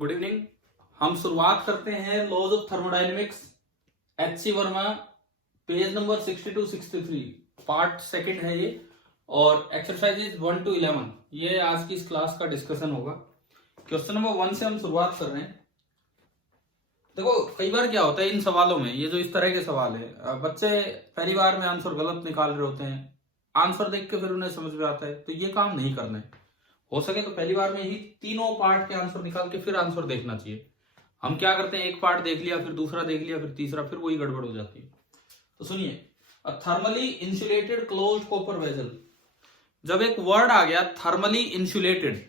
Good evening. हम शुरुआत करते हैं laws of thermodynamics, H C. Verma, page number 62-63, part second है ये। और एक्सरसाइजेज 1 to 11 ये आज की इस क्लास का डिस्कशन होगा। क्वेश्चन नंबर 1 से हम शुरुआत कर रहे हैं। देखो, कई बार क्या होता है इन सवालों में, ये जो इस तरह के सवाल है, बच्चे पहली बार में आंसर गलत निकाल रहे होते हैं। आंसर देख के फिर उन्हें समझ में आता है, तो ये काम नहीं करना है। हो सके तो पहली बार में ही तीनों पार्ट के आंसर निकाल के फिर आंसर देखना चाहिए। हम क्या करते हैं, एक पार्ट देख लिया, फिर दूसरा देख लिया, फिर तीसरा, फिर वही गड़बड़ हो जाती है। तो सुनिए, a thermally insulated closed copper vessel. जब एक वर्ड आ गया थर्मली इंसुलेटेड,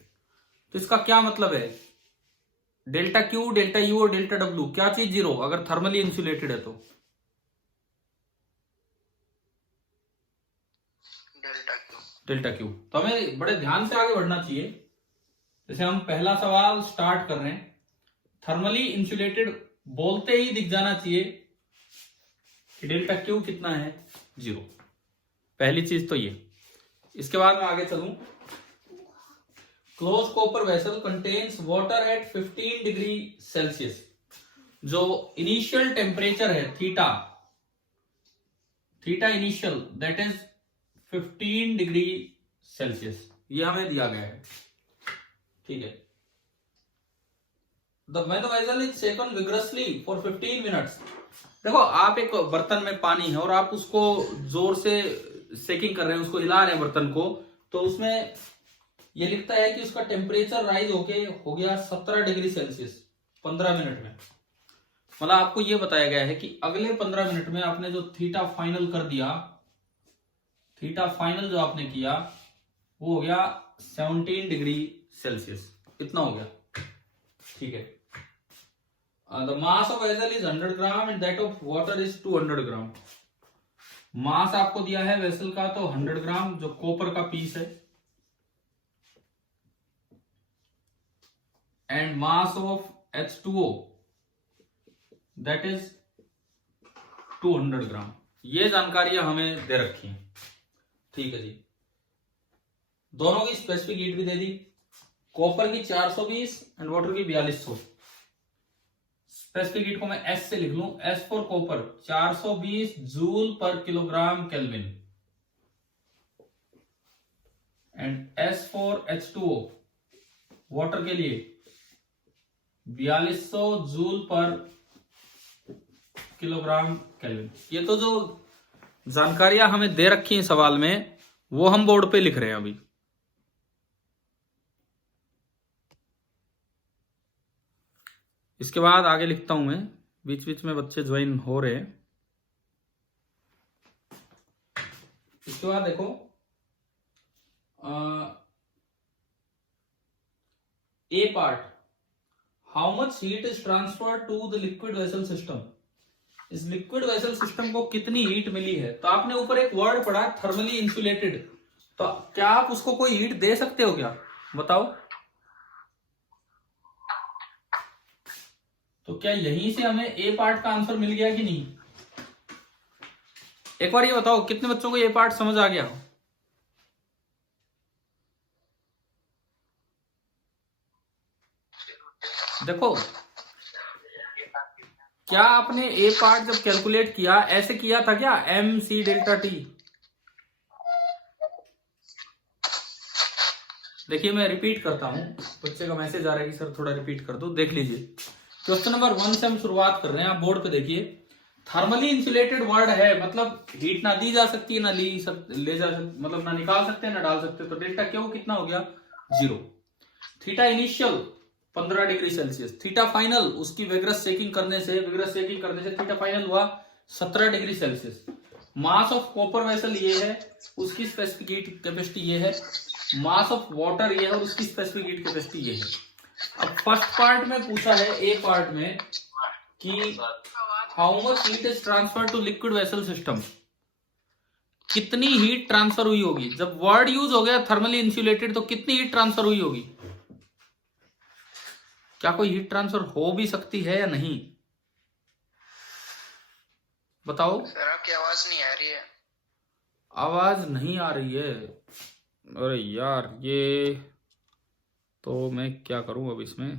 तो इसका क्या मतलब है? डेल्टा क्यू, डेल्टा यू और डेल्टा डब्ल्यू, क्या चीज जीरो अगर थर्मली इंसुलेटेड है तो? Delta Q. तो हमें बड़े ध्यान से आगे बढ़ना चाहिए। जैसे हम पहला सवाल स्टार्ट कर रहे हैं, थर्मली इंसुलेटेड बोलते ही दिख जाना चाहिए कि डेल्टा क्यू कितना है, जीरो। पहली चीज तो ये। इसके बाद मैं आगे चलूं। Close copper vessel contains water at 15 degree Celsius. जो इनिशियल टेम्परेचर है theta, theta initial that is 15 degree Celsius, ये हमें दिया गया है। ठीक है। The vessel is shaken vigorously for 15 minutes. देखो, आप एक बर्तन में पानी है और आप उसको जोर से शेकिंग कर रहे हैं, उसको हिला रहे हैं बर्तन को, तो उसमें ये लिखता है कि उसका टेम्परेचर राइज होके हो गया 17 डिग्री सेल्सियस 15 मिनट में। मतलब आपको ये बताया गया है कि अगले 15 मिनट में आपने जो थीटा फाइनल कर दिया, थीटा फाइनल जो आपने किया वो हो गया 17 डिग्री सेल्सियस, इतना हो गया। ठीक है। The mass of vessel is 100 gram and that of water is 200 ग्राम। मास आपको दिया है वेसल का तो 100 ग्राम, जो कॉपर का पीस है, and mass of H2O that is 200 ग्राम। ये जानकारियां हमें दे रखी हैं। ठीक है जी। दोनों की स्पेसिफिक हीट भी दे दी, कॉपर की 420 एंड वाटर की 4200। स्पेसिफिक हीट को मैं S से लिख लूं, S फॉर कॉपर 420 जूल पर kilogram kelvin, and S for H2O water के लिए 4200 जूल पर किलोग्राम केल्विन। ये तो जो जानकारियां हमें दे रखी हैं सवाल में, वो हम बोर्ड पे लिख रहे हैं अभी। इसके बाद आगे लिखता हूं मैं, बीच बीच में बच्चे ज्वाइन हो रहे हैं। इसके बाद देखो, A part, how much heat is transfer to the liquid vessel system. इस लिक्विड वेसल सिस्टम को कितनी हीट मिली है? तो आपने ऊपर एक वर्ड पढ़ा थर्मली इंसुलेटेड, तो क्या आप उसको कोई हीट दे सकते हो क्या? बताओ। तो क्या यहीं से हमें ए पार्ट का आंसर मिल गया कि नहीं? एक बार ये बताओ, कितने बच्चों को ये पार्ट समझ आ गया? देखो, क्या आपने ए पार्ट जब कैलकुलेट किया ऐसे किया था क्या, एम सी डेल्टा टी? देखिए, मैं रिपीट करता हूं, बच्चे का मैसेज आ रहा है कि सर थोड़ा रिपीट कर दो। देख लीजिए, क्वेश्चन नंबर 1 से हम शुरुआत कर रहे हैं। आप बोर्ड पे देखिए, थर्मली इंसुलेटेड वर्ड है, मतलब हीट ना दी जा सकती है, ना ले जा सकती, मतलब ना निकाल सकते हैं ना डाल सकते। तो डेल्टा क्यू कितना हो गया, 0। Theta initial 15 degree Celsius, theta final उसकी विग्रस शेकिंग करने से थीटा फाइनल हुआ 17 degree Celsius. Mass of copper vessel ये है, उसकी स्पेसिफिक हीट कैपेसिटी ये है। मास ऑफ वाटर ये है और उसकी स्पेसिफिक हीट कैपेसिटी ये है। अब फर्स्ट पार्ट में पूछा है, ए पार्ट में, कि how much heat is transfer to liquid vessel system, कितनी हीट ट्रांसफर हुई होगी। जब वर्ड यूज हो गया थर्मली इंसुलेटेड, तो कितनी हीट ट्रांसफर हुई होगी? क्या कोई हीट ट्रांसफर हो भी सकती है या नहीं? बताओ। सर आपकी आवाज नहीं आ रही है। आवाज नहीं आ रही है? अरे यार, ये तो मैं क्या करूं अब इसमें।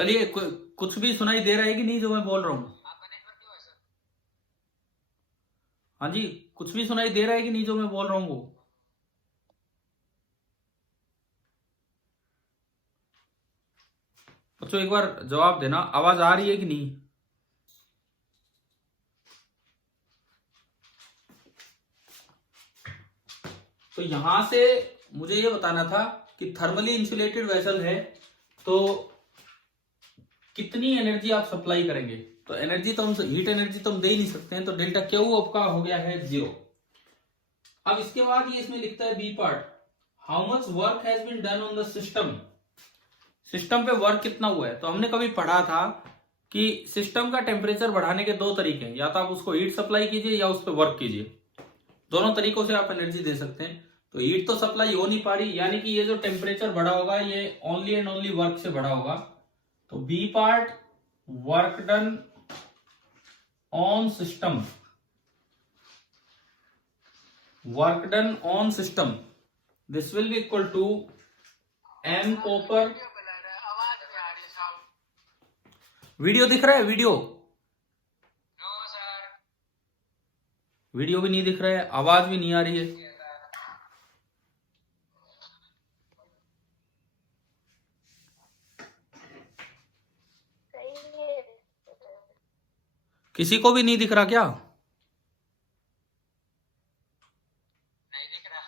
चलिए कुछ भी सुनाई दे रहा है कि नहीं जो मैं बोल रहा हूँ? हाँ जी, कुछ भी सुनाई दे रहा है कि नहीं जो मैं बोल रहा हूँ वो? बच्चों एक बार जवाब देना, आवाज आ रही है कि नहीं? तो यहां से मुझे ये बताना था कि थर्मली इंसुलेटेड वेसल है तो कितनी एनर्जी आप सप्लाई करेंगे। तो एनर्जी तो हम हीट एनर्जी तो हम दे ही नहीं सकते हैं, तो डेल्टा क्यू आपका हो गया है 0। अब इसके बाद ये इसमें लिखता है B part, how much work has been done on the system. System पे वर्क कितना हुआ है। तो हमने कभी पढ़ा था कि सिस्टम का टेम्परेचर बढ़ाने के दो तरीके हैं, या तो आप उसको हीट सप्लाई कीजिए या उस पर वर्क कीजिए। दोनों तरीकों से आप एनर्जी दे सकते हैं। तो हीट तो सप्लाई हो नहीं पा रही, यानी कि ये जो टेम्परेचर बढ़ा होगा ये ओनली एंड ओनली वर्क से बढ़ा होगा। तो B part, work done on system, work done on system, this will be equal to M copper. Video दिख रहा है? वीडियो वीडियो भी नहीं दिख रहा है, आवाज भी नहीं आ रही है। किसी को भी नहीं दिख रहा क्या? नहीं दिख रहा।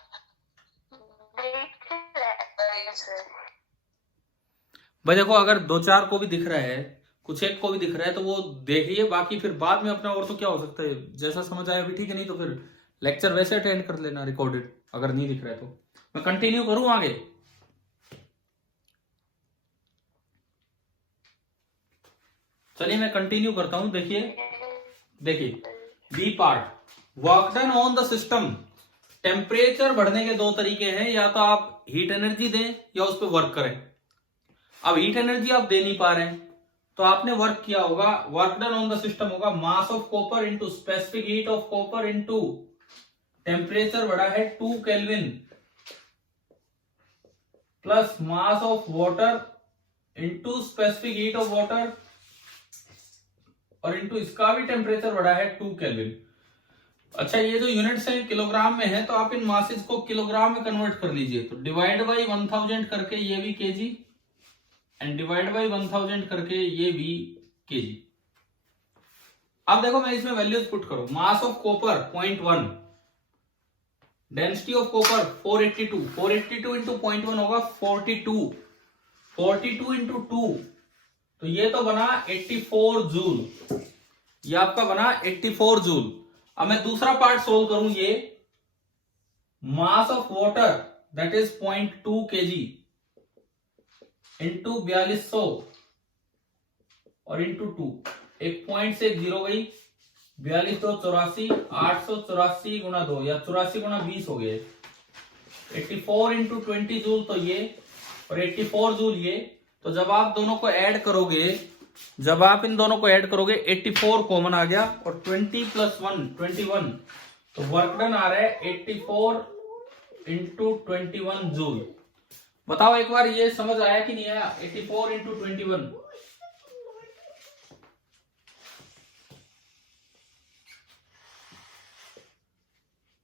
भाई देखो, अगर दो चार को भी दिख रहा है, कुछ एक को भी दिख रहा है तो वो देखिए, बाकी फिर बाद में अपना और तो क्या हो सकता है, जैसा समझ आया भी ठीक है, नहीं तो फिर लेक्चर वैसे अटेंड कर लेना रिकॉर्डेड, अगर नहीं दिख रहा है तो। मैं कंटिन्यू करूं आगे? चलिए मैं कंटिन्यू करता हूं। देखिए B part, work done on the system. Temperature बढ़ने के दो तरीके हैं, या तो आप हीट एनर्जी दें या उस पर वर्क करें। अब हीट एनर्जी आप दे नहीं पा रहे हैं तो आपने वर्क किया होगा, work done on the system होगा mass of copper into specific heat of copper into temperature बढ़ा है 2 kelvin plus mass of water into specific heat of water और इंटू इसका भी टेम्परेचर बढ़ा है 2 केल्विन। अच्छा, ये जो यूनिट्स है किलोग्राम में है, तो आप इन मासेस को किलोग्राम में कन्वर्ट कर लीजिए। तो डिवाइड बाई 1000 करके ये भी केजी एंड डिवाइड बाई 1000 करके ये भी केजी। अब देखो मैं इसमें वैल्यूज पुट करूं, मास of copper 0.1, density of copper 482, 482 into 0.1 होगा 42, 42 इंटू 2 तो ये तो बना 84 जूल, ये आपका बना 84 जूल। अब मैं दूसरा पार्ट सोल्व करूं, ये मास of water that is 0.2 KG into 4200 और इंटू 2, एक पॉइंट से 0 गई, 42 2 84, 884 गुना 2 या 84 गुना 20 हो गए, 84 इंटू 20 जूल तो ये और 84 जूल ये। तो जब आप दोनों को ऐड करोगे, जब आप इन दोनों को ऐड करोगे 84 कॉमन आ गया और 20 प्लस 1 21, तो वर्क डन आ रहा है 84 इंटू 21 जूल। बताओ एक बार ये समझ आया कि नहीं आया? 84 इंटू 21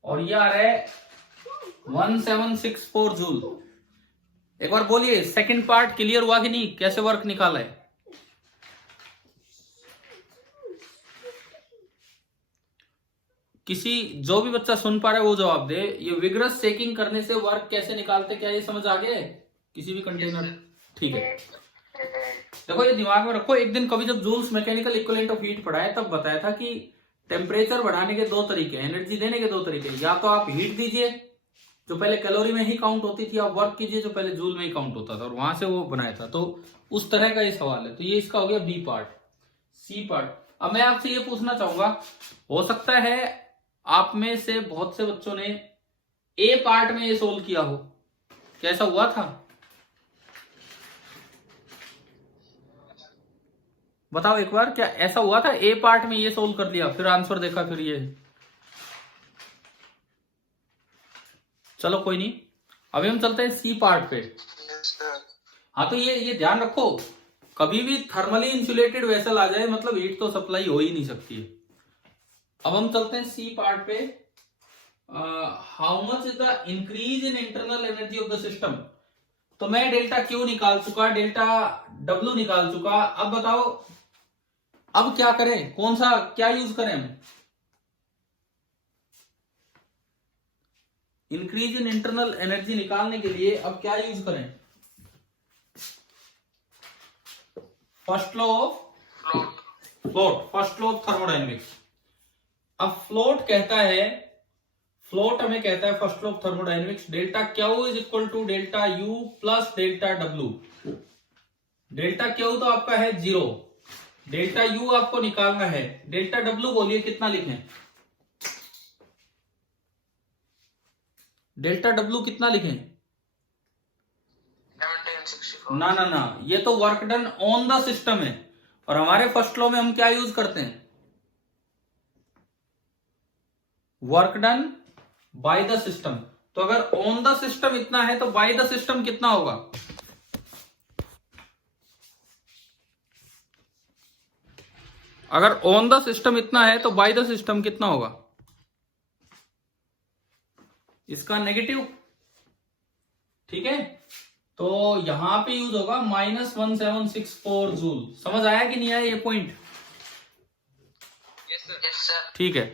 और ये आ रहा है 1764 जूल। एक बार बोलिए सेकंड पार्ट क्लियर हुआ कि नहीं, कैसे वर्क निकाला है? किसी जो भी बच्चा सुन पा रहा है वो जवाब दे। ये विग्रस चेकिंग करने से वर्क कैसे निकालते, क्या ये समझ आ गया? किसी भी कंटेनर, ठीक है। देखो ये दिमाग में रखो, एक दिन कभी जब Joule's mechanical equivalent of heat पढ़ाया तब बताया था कि टेम्परेचर बढ़ाने के दो तरीके, एनर्जी देने के दो तरीके, या तो आप हीट दीजिए जो पहले कैलोरी में ही काउंट होती थी, आप वर्क कीजिए जो पहले जूल में ही काउंट होता था, और वहां से वो बनाया था। तो उस तरह का ये सवाल है। तो ये इसका हो गया बी पार्ट। सी पार्ट, अब मैं आपसे ये पूछना चाहूंगा, हो सकता है आप में से बहुत से बच्चों ने ए पार्ट में ये सोल्व किया हो, कैसा हुआ था बताओ एक बार, क्या ऐसा हुआ था ए पार्ट में ये सोल्व कर लिया फिर आंसर देखा फिर ये? चलो कोई नहीं, अभी हम चलते हैं सी पार्ट पे। हाँ तो ये ध्यान रखो, कभी भी थर्मली इंसुलेटेड वेसल आ जाए मतलब हीट तो सप्लाई हो ही नहीं सकती है। अब हम चलते हैं सी पार्ट पे। How much is the increase in internal energy of the system. तो मैं डेल्टा क्यू निकाल चुका, डेल्टा डब्ल्यू निकाल चुका। अब बताओ अब क्या करें, कौन सा क्या यूज करें हम? इंक्रीज इन इंटरनल एनर्जी निकालने के लिए अब क्या यूज करें? First law of float, first law of thermodynamics. अब फ्लोट हमें कहता है first law of thermodynamics, delta Q is equal to delta U plus delta W. Delta Q तो आपका है 0, डेल्टा यू आपको निकालना है, डेल्टा डब्ल्यू बोलिए कितना लिखें? डेल्टा डब्ल्यू कितना लिखें? 1764। ना, ये तो work done on the system है, और हमारे फर्स्ट लॉ में हम क्या यूज करते हैं? Work done by the system. तो अगर ऑन द सिस्टम इतना है तो बाय द सिस्टम कितना होगा? अगर ऑन द सिस्टम इतना है तो बाय द सिस्टम कितना होगा? इसका नेगेटिव, ठीक है। तो यहां पे यूज होगा -1764 जूल। समझ आया कि नहीं आया ये पॉइंट? Yes sir. ठीक है,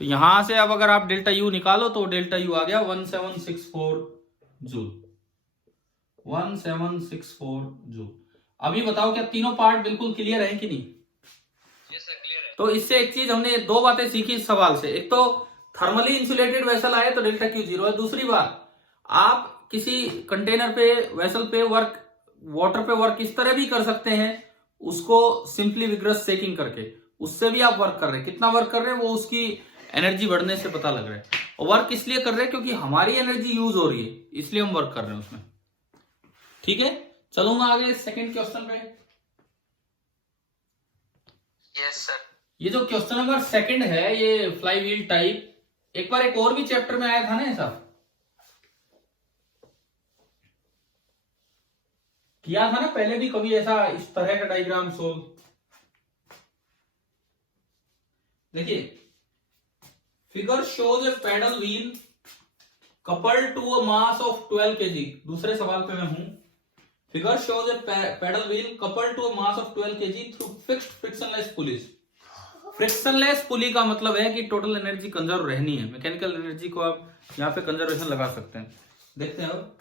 तो यहां से अब अगर आप डेल्टा यू निकालो तो डेल्टा यू आ गया 1764 जूल, 1764 जूल। अभी बताओ क्या तीनों पार्ट बिल्कुल क्लियर है कि नहीं? यस सर, क्लियर है। तो इससे एक चीज हमने दो बातें सीखी इस सवाल से। एक तो थर्मली इंसुलेटेड वेसल आए तो डेल्टा क्यू 0 है। दूसरी बात, आप किसी कंटेनर पे, वेसल पे वर्क, वाटर पे वर्क इस तरह भी कर सकते हैं, उसको सिंपली विग्रस सेकिंग करके, उससे भी आप वर्क कर रहे हैं। कितना वर्क कर रहे हैं वो उसकी एनर्जी बढ़ने से पता लग रहा है। और वर्क इसलिए कर रहे हैं क्योंकि हमारी एनर्जी यूज हो रही है, इसलिए हम वर्क कर रहे हैं उसमें। ठीक है, चलूंगा आगे सेकंड क्वेश्चन पे। Yes sir. ये जो क्वेश्चन नंबर सेकंड है, ये फ्लाई व्हील टाइप, एक बार एक और भी चैप्टर में आया था ना, ऐसा किया था ना पहले भी कभी ऐसा, इस तरह का डायग्राम सोल्व। देखिए, figure shows a paddle wheel coupled to a mass of 12 kg। दूसरे सवाल पे मैं हूं। Figure shows a paddle wheel coupled to a mass of 12 kg through fixed frictionless pulleys. Frictionless pulley का मतलब है कि टोटल एनर्जी कंजर्व रहनी है। मैकेनिकल एनर्जी को आप यहां पे कंजर्वेशन लगा सकते हैं। देखते हैं अब।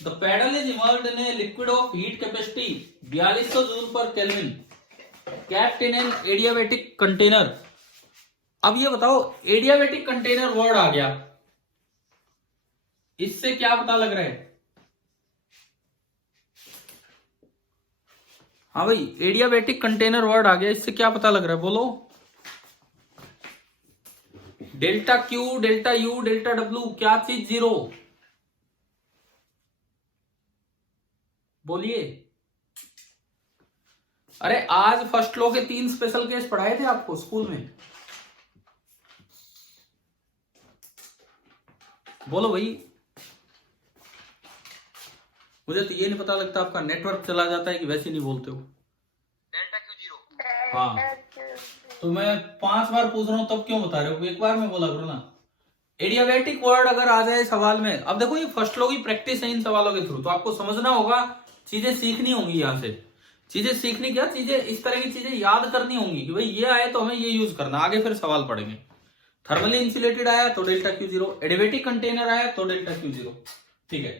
The paddle is immersed in a liquid of heat capacity 4200 joule per kelvin, kept in an adiabatic container. अब ये बताओ, एडियाबैटिक कंटेनर वर्ड आ गया, इससे क्या पता लग रहा है? हाँ भाई, एडियाबैटिक कंटेनर वर्ड आ गया, इससे क्या पता लग रहा है? बोलो। Delta Q, delta U, delta W, क्या चीज 0? बोलिए। अरे आज फर्स्ट लॉ के 3 स्पेशल केस पढ़ाए थे आपको स्कूल में। बोलो भाई। मुझे तो ये नहीं पता लगता आपका नेटवर्क चला जाता है कि वैसे नहीं बोलते हो। Delta Q 0। हाँ, तो मैं 5 बार पूछ रहा हूं तब क्यों बता रहे हो? एक बार में बोला करो ना। एडियाबैटिक वर्ड अगर आ जाए सवाल में, अब देखो ये फर्स्ट लॉ की प्रैक्टिस है इन सवालों के थ्रू, तो आपको समझना होगा, चीजें सीखनी होंगी। यहां से चीजें सीखनी, क्या चीजें, इस तरह की चीजें याद करनी होंगी कि भाई ये आए तो हमें ये यूज करना, आगे फिर सवाल पढ़ेंगे। थर्मली इंसुलेटेड आया तो डेल्टा क्यू 0, एडियाबैटिक कंटेनर आया तो डेल्टा क्यू 0। ठीक है,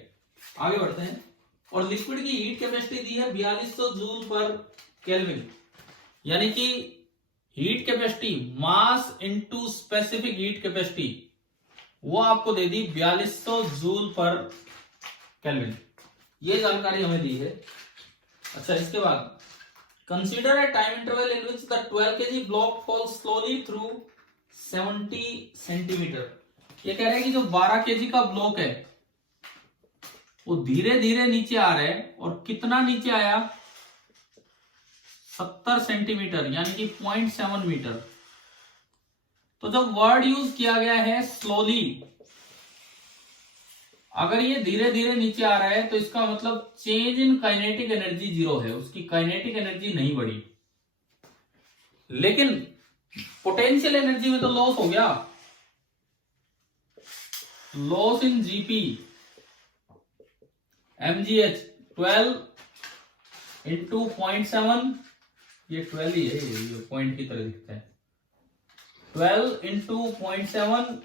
आगे बढ़ते हैं। और लिक्विड की हीट कैपेसिटी दी है 4200 जूल पर केल्विन, यानी कि heat capacity, mass into specific heat capacity, वो आपको दे दी 4200 जूल पर केल्विन। ये जानकारी हमें दी है। अच्छा, इसके बाद consider a time interval in which the 12 kg block falls slowly through 70 centimetre. ये कह रहे हैं कि जो 12 kg का ब्लॉक है वो धीरे धीरे नीचे आ रहा है, और कितना नीचे आया? 70 सेंटीमीटर, यानी कि 0.7 मीटर। तो जब वर्ड यूज किया गया है स्लोली, अगर ये धीरे धीरे नीचे आ रहा है तो इसका मतलब change in kinetic energy zero है, उसकी काइनेटिक एनर्जी नहीं बढ़ी, लेकिन पोटेंशियल एनर्जी में तो लॉस हो गया, loss in GP mgh 12 into 0.7, ये 12 ही है, ये पॉइंट की तरह दिखता है, 12 इंटू 0.7,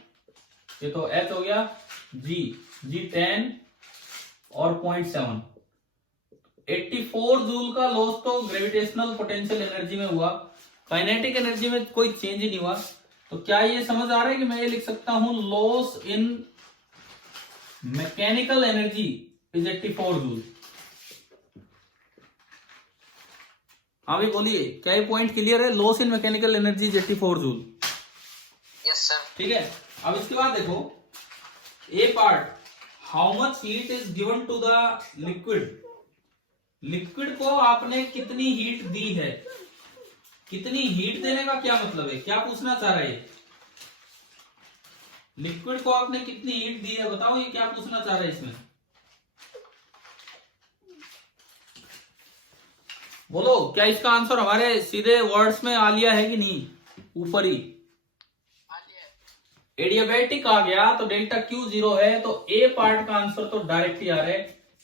ये तो h हो गया, g 10 और 0.7, 84 जूल का लॉस तो ग्रेविटेशनल पोटेंशियल एनर्जी में हुआ, काइनेटिक एनर्जी में कोई चेंज ही नहीं हुआ। तो क्या ये समझ आ रहा है कि मैं ये लिख सकता हूं loss in mechanical energy is 84 joule. हाँ भी बोलिए, क्या ये पॉइंट क्लियर है? Loss in mechanical energy is 84 joule. Yes sir. ठीक है, अब इसके बाद देखो A part, how much heat is given to the liquid, liquid को आपने कितनी हीट दी है, कितनी हीट देने का क्या मतलब है, क्या पूछना चाह रहा है? लिक्विड को आपने कितनी हीट दी है, बताओ ये क्या पूछना चाह रहा है इसमें, बोलो। क्या इसका आंसर हमारे सीधे वर्ड्स में आ लिया है कि नहीं, ऊपर ही एडियाबैटिक आ गया तो डेल्टा क्यू जीरो है, तो ए पार्ट का आंसर तो डायरेक्ट ही आ रहा है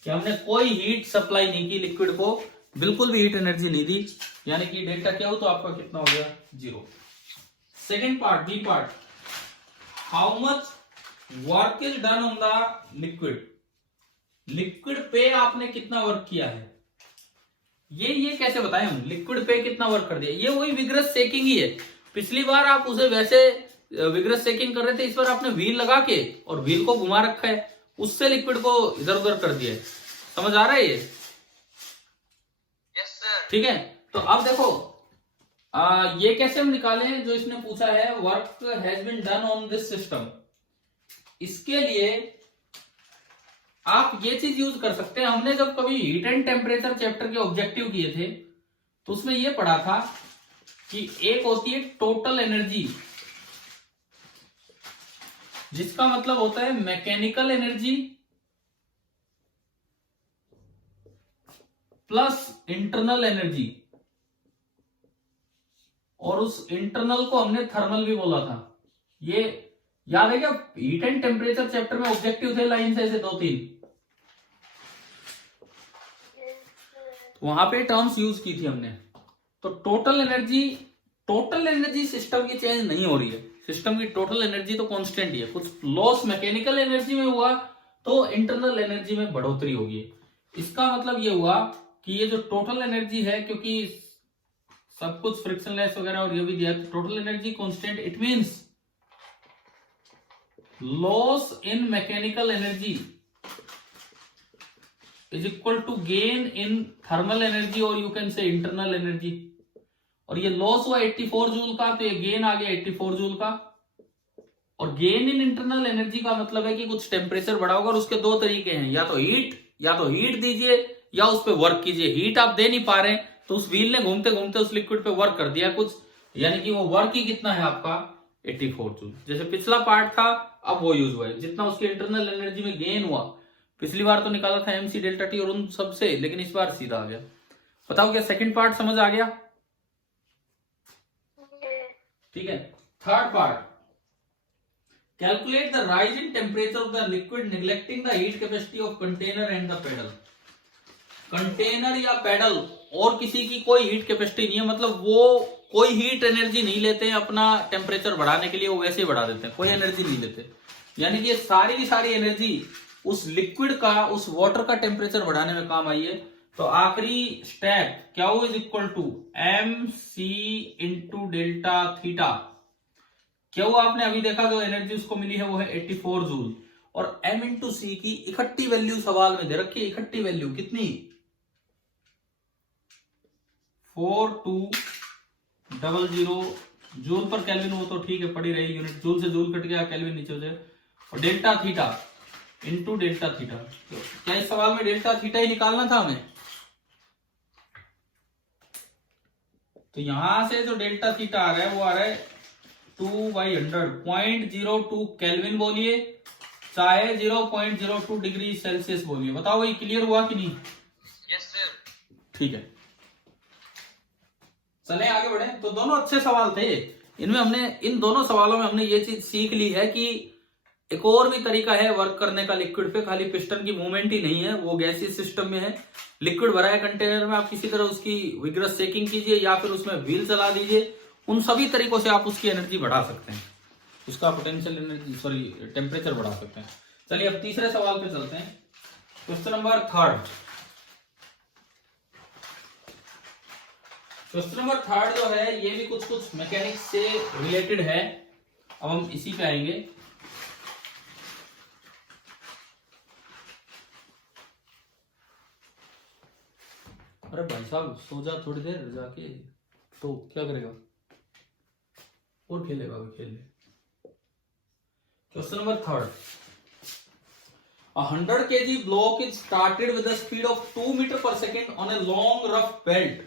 कि हमने कोई हीट सप्लाई नहीं की लिक्विड को, बिल्कुल भी हीट एनर्जी नहीं दी, यानी कि डेल्टा क्या हो तो आपका कितना हो गया, zero. Second part, B part, how much work is done on the liquid, liquid पे आपने कितना वर्क किया है, ये कैसे बताएं हम, लिक्विड पे कितना वर्क कर दिया, ये वही विग्रस सेकिंग ही है। पिछली बार आप उसे वैसे विग्रस सेकिंग कर रहे थे, इस बार आपने व्हील लगा के और व्हील को घुमा रखा है, उससे लिक्विड को इधर उधर कर दिया है, समझ आ रहा है ये? Yes sir. ठीक है, तो अब देखो ये कैसे हम निकालें, जो इसने पूछा है work has been done on this system, इसके लिए आप ये चीज यूज कर सकते हैं। हमने जब कभी हीट एंड टेम्परेचर चैप्टर के ऑब्जेक्टिव किए थे तो उसमें यह पढ़ा था कि एक होती है टोटल एनर्जी, जिसका मतलब होता है mechanical energy plus internal energy, और उस इंटरनल को हमने थर्मल भी बोला था। ये याद है क्या, हीट एंड टेम्परेचर चैप्टर में ऑब्जेक्टिव थे लाइन से ऐसे 2-3, वहां पे टर्म्स यूज की थी हमने। तो टोटल एनर्जी सिस्टम की चेंज नहीं हो रही है, सिस्टम की टोटल एनर्जी तो कांस्टेंट ही है, कुछ लॉस मैकेनिकल एनर्जी में हुआ तो इंटरनल एनर्जी में बढ़ोतरी होगी। इसका मतलब ये हुआ कि ये जो टोटल एनर्जी है, क्योंकि सब कुछ फ्रिक्शनलेस वगैरह और ये भी दिया, total energy constant, it means loss in mechanical energy is equal to gain in thermal energy और you can say internal energy. और ये लॉस हुआ 84 जूल का, तो ये गेन आ गया 84 जूल का। और गेन इन इंटरनल एनर्जी का मतलब है कि कुछ टेम्परेचर बढ़ा होगा, और उसके दो तरीके हैं, या तो हीट दीजिए या उस पर वर्क कीजिए। हीट आप दे नहीं पा रहे हैं तो उस व्हील ने घूमते घूमते उस लिक्विड पे वर्क कर दिया कुछ, यानी कि वो वर्क ही कितना है आपका 84 जूल। जैसे पिछला पार्ट था अब वो यूज हुआ है, जितना उसकी इंटरनल एनर्जी में गेन हुआ, पिछली बार तो निकाला था mc डेल्टा टी और उन सबसे, लेकिन इस बार सीधा आ गया। बताओ क्या सेकंड पार्ट समझ आ गया? ठीक है, third part, calculate the rise in temperature of the liquid neglecting the heat capacity of container and the pedal. Container या पेडल और किसी की कोई हीट कैपेसिटी नहीं है, मतलब वो कोई हीट एनर्जी नहीं लेते हैं अपना टेम्परेचर बढ़ाने के लिए, वो वैसे ही बढ़ा देते हैं, कोई एनर्जी नहीं लेते। यानी कि ये सारी की सारी एनर्जी उस लिक्विड का, उस वाटर का टेम्परेचर बढ़ाने में काम आई है। तो आखिरी स्टेप क्या हो, is equal to M C into delta theta. क्या हुआ, आपने अभी देखा जो एनर्जी उसको मिली है वो है 84 जूल, और m इंटू सी की इकट्ठी वैल्यू सवाल में दे रखी है। इकट्ठी वैल्यू कितनी, 4200 जूल पर केल्विन, वो तो ठीक है पड़ी रही यूनिट, जूल से जूल कट गया, केल्विन नीचे हो जाए, और delta theta into delta theta. तो क्या इस सवाल में डेल्टा थीटा ही निकालना था हमें? तो यहां से जो डेल्टा थीटा आ रहा है वो आ रहा है 2/100, 0.02 केल्विन बोलिए, चाहे 0.02 डिग्री सेल्सियस बोलिए। बताओ ये क्लियर हुआ कि नहीं? Yes sir. ठीक है, चले आगे बढ़े। तो दोनों अच्छे सवाल थे। इनमें हमने, इन दोनों सवालों में हमने ये चीज सीख ली है कि एक और भी तरीका है वर्क करने का लिक्विड पे, खाली पिस्टन की मूवमेंट ही नहीं है, वो गैसीय सिस्टम में है। लिक्विड भरा है कंटेनर में, आप किसी तरह उसकी विग्रस चेकिंग कीजिए या फिर उसमें व्हील चला दीजिए। उन सभी तरीकों से आप उसकी एनर्जी बढ़ा सकते हैं, उसका पोटेंशियल एनर्जी, सॉरी टेम्परेचर बढ़ा सकते हैं। चलिए अब तीसरे सवाल पे चलते हैं। Question number 3। क्वेश्चन नंबर 3 जो है ये भी कुछ मैकेनिक्स से रिलेटेड है। अब हम इसी पे आएंगे। अरे भाई साहब सो जा थोड़ी देर जाके, तो क्या करेगा और खेलेगा, वो खेल ले। Question number 3। A 100 kg block is started with a speed of 2 meter per second on a long rough belt.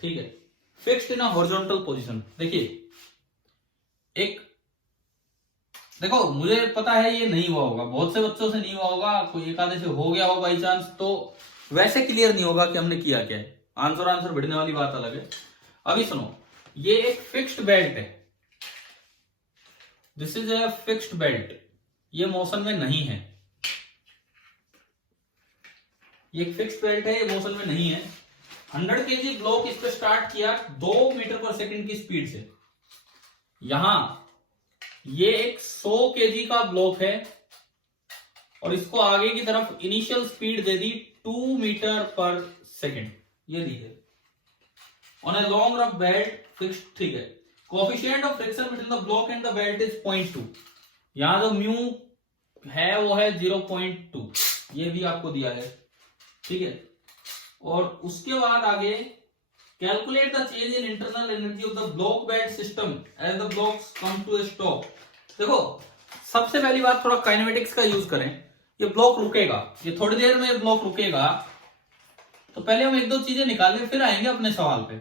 ठीक है, fixed in a horizontal position. देखिए देखो मुझे पता है ये नहीं हुआ होगा, बहुत से बच्चों से नहीं हुआ होगा, कोई एक आधे से हो गया हो बाई चांस, तो वैसे क्लियर नहीं होगा कि हमने किया क्या है। आंसर बढ़ने वाली बात अलग है। अभी सुनो, ये एक फिक्स्ड बेल्ट है, this is a fixed belt, ये मोशन में नहीं है। ये एक फिक्स्ड बेल्ट है, ये मोशन में नहीं है। 100 kg ब्लॉक इस पे स्टार्ट किया 2 मीटर पर सेकंड की स्पीड से। यहां ये एक 100 kg का ब्लॉक है और इसको आगे की तरफ इनिशियल स्पीड दे दी 2 मीटर पर सेकंड, ये दी है। On a long rough belt fixed, ठीक है। Coefficient of friction between the block and the belt is 0.2। यहां जो म्यू है वो है 0.2, ये भी आपको दिया है, ठीक है। और उसके बाद आगे calculate the change in internal energy of the block belt system as the blocks come to a stop. देखो सबसे पहली बात, थोड़ा काइनेमेटिक्स का यूज करें। ये ब्लॉक रुकेगा, ये थोड़ी देर में ये ब्लॉक रुकेगा, तो पहले हम एक दो चीजें निकालें फिर आएंगे अपने सवाल पे।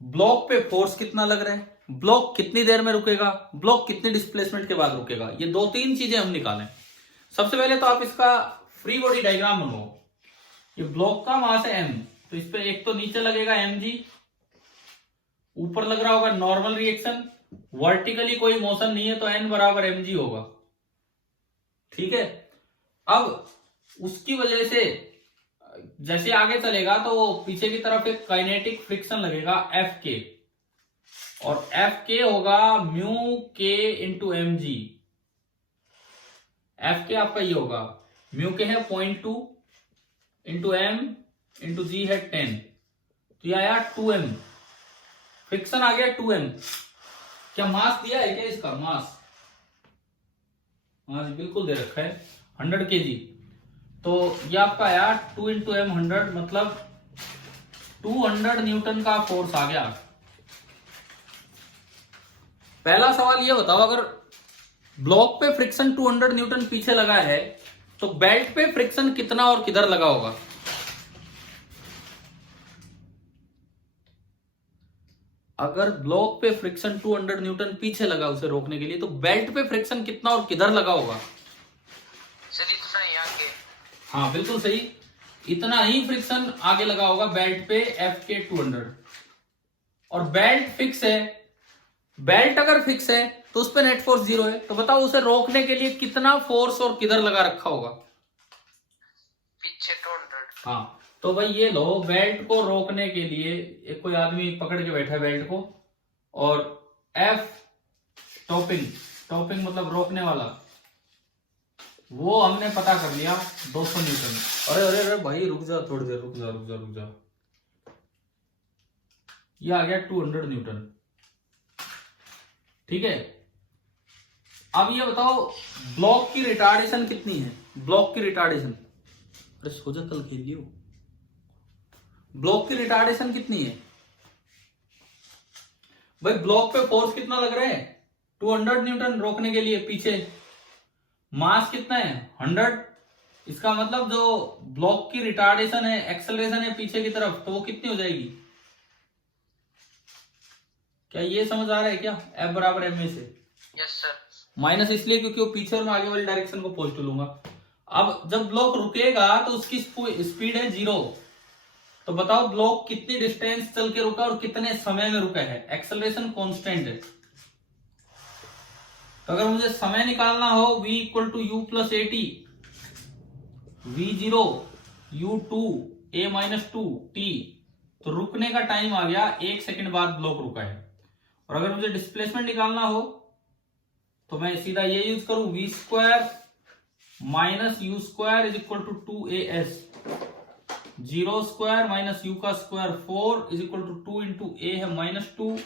ब्लॉक पे फोर्स कितना लग रहा है, ब्लॉक कितनी देर में रुकेगा, ब्लॉक कितनी डिस्प्लेसमेंट के बाद रुकेगा, ये 2-3 चीजें हम निकालें। सबसे पहले तो आप इसका फ्री बॉडी डायग्राम बनाओ। ये ब्लॉक का मास है m, तो इस पे एक तो नीचे लगेगा mg, ऊपर लग रहा होगा नॉर्मल रिएक्शन, वर्टिकली कोई मोशन नहीं है तो n बराबर mg होगा, ठीक है। अब उसकी वजह से जैसे आगे चलेगा तो वो पीछे की तरफ एक काइनेटिक फ्रिक्शन लगेगा Fk, और Fk होगा mu k into mg। Fk आपका ये होगा, म्यू के है 0.2 इंटू m इंटू जी है 10, तो ये आया 2m, फ्रिक्शन आ गया 2m। क्या मास दिया है क्या इसका? मास बिल्कुल दे रखा है 100 kg, तो ये आपका आया 2 इंटू m 100, मतलब 200 न्यूटन का फोर्स आ गया। पहला सवाल ये बताओ, अगर ब्लॉक पे फ्रिक्शन 200 न्यूटन पीछे लगा है तो बेल्ट पे फ्रिक्शन कितना और किधर लगा होगा? अगर ब्लॉक पे फ्रिक्शन 200 न्यूटन पीछे लगा उसे रोकने के लिए, तो बेल्ट पे फ्रिक्शन कितना और किधर लगा होगा? सर इतना ही आगे। हाँ बिल्कुल सही, इतना ही फ्रिक्शन आगे लगा होगा बेल्ट पे Fk 200। और बेल्ट फिक्स है, बेल्ट अगर फिक्स है तो उस पर नेट फोर्स 0 है, तो बताओ उसे रोकने के लिए कितना फोर्स और किधर लगा रखा होगा? पीछे 200। हाँ तो भाई ये लो, बेल्ट को रोकने के लिए एक कोई आदमी पकड़ के बैठा है बेल्ट को, और F स्टॉपिंग, स्टॉपिंग मतलब रोकने वाला, वो हमने पता कर लिया 200 न्यूटन। अरे अरे अरे भाई रुक जा थोड़ी देर, रुक जा। ये आ गया 200 न्यूटन, ठीक है। अब ये बताओ ब्लॉक की रिटार्डेशन कितनी है? ब्लॉक की रिटार्डेशन, अरे सोचा कल खेल लियो। ब्लॉक की रिटार्डेशन कितनी है भाई? ब्लॉक पे फोर्स कितना लग रहा है? 200 न्यूटन रोकने के लिए पीछे। मास कितना है? 100। इसका मतलब जो ब्लॉक की रिटार्डेशन है, एक्सेलरेशन है पीछे की तरफ, तो वो कितनी हो जाएगी? क्या ये समझ आ रहा है क्या? F बराबर ma से। Yes sir. माइनस इसलिए क्योंकि वो पीछे और मैं आगे वाली डायरेक्शन को पॉजिटिव लूंगा। अब जब ब्लॉक रुकेगा तो उसकी स्पीड है 0। तो बताओ ब्लॉक कितनी डिस्टेंस चल के रुका और कितने समय में रुका है। एक्सेलरेशन कांस्टेंट है। तो अगर मुझे समय निकालना हो v equal to u plus a t, v0 u2 a minus 2 t, तो रुकने का टाइम आ गया 1 सेकंड बाद ब्लॉक रुका है। और अगर मुझे डिस्प्लेसमेंट निकालना हो तो मैं सीधा ये यूज करूं, v square minus u square is equal to 2as, 0 square minus u का square 4 is equal to 2 into a है -2।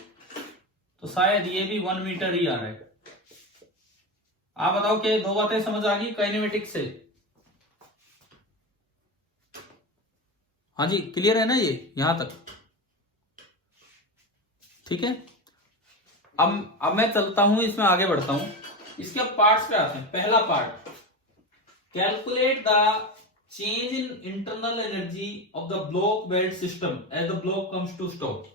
तो शायद ये भी 1 मीटर ही आ रहा है। आप बताओ कि दो बातें समझ आ गई काइनेमेटिक्स से? हाँ जी, क्लियर है ना ये यहां तक? ठीक है। अब मैं चलता हूं, इसमें आगे बढ़ता हूं। इसके अब पार्ट्स पे आते हैं। पहला part, calculate the change in internal energy of the block belt system as the block comes to stop.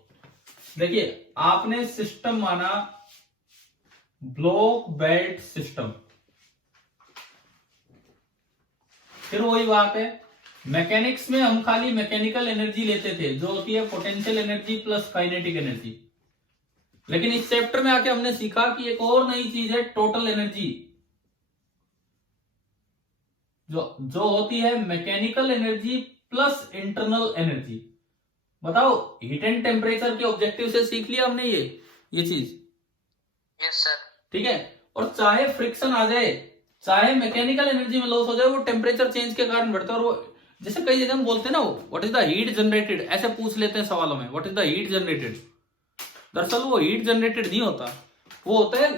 देखिए, आपने सिस्टम माना ब्लॉक बेल्ट सिस्टम, फिर वही बात है, मैकेनिक्स में हम खाली मैकेनिकल एनर्जी लेते थे जो होती है potential energy plus kinetic energy. लेकिन इस चैप्टर में आके हमने सीखा कि एक और नई चीज है टोटल एनर्जी, जो होती है mechanical energy plus internal energy. बताओ, हीट एंड टेम्परेचर के ऑब्जेक्टिव से सीख लिया हमने ये चीज। Yes sir. ठीक है। और चाहे फ्रिक्शन आ जाए, चाहे मैकेनिकल एनर्जी में लॉस हो जाए, वो टेम्परेचर चेंज के कारण बढ़ता है। और वो जैसे कई जगह हम बोलते हैं ना, what is the heat generated, ऐसे पूछ लेते हैं सवालों में, what is the heat generated. दरअसल वो हीट जनरेटेड नहीं होता, वो होता है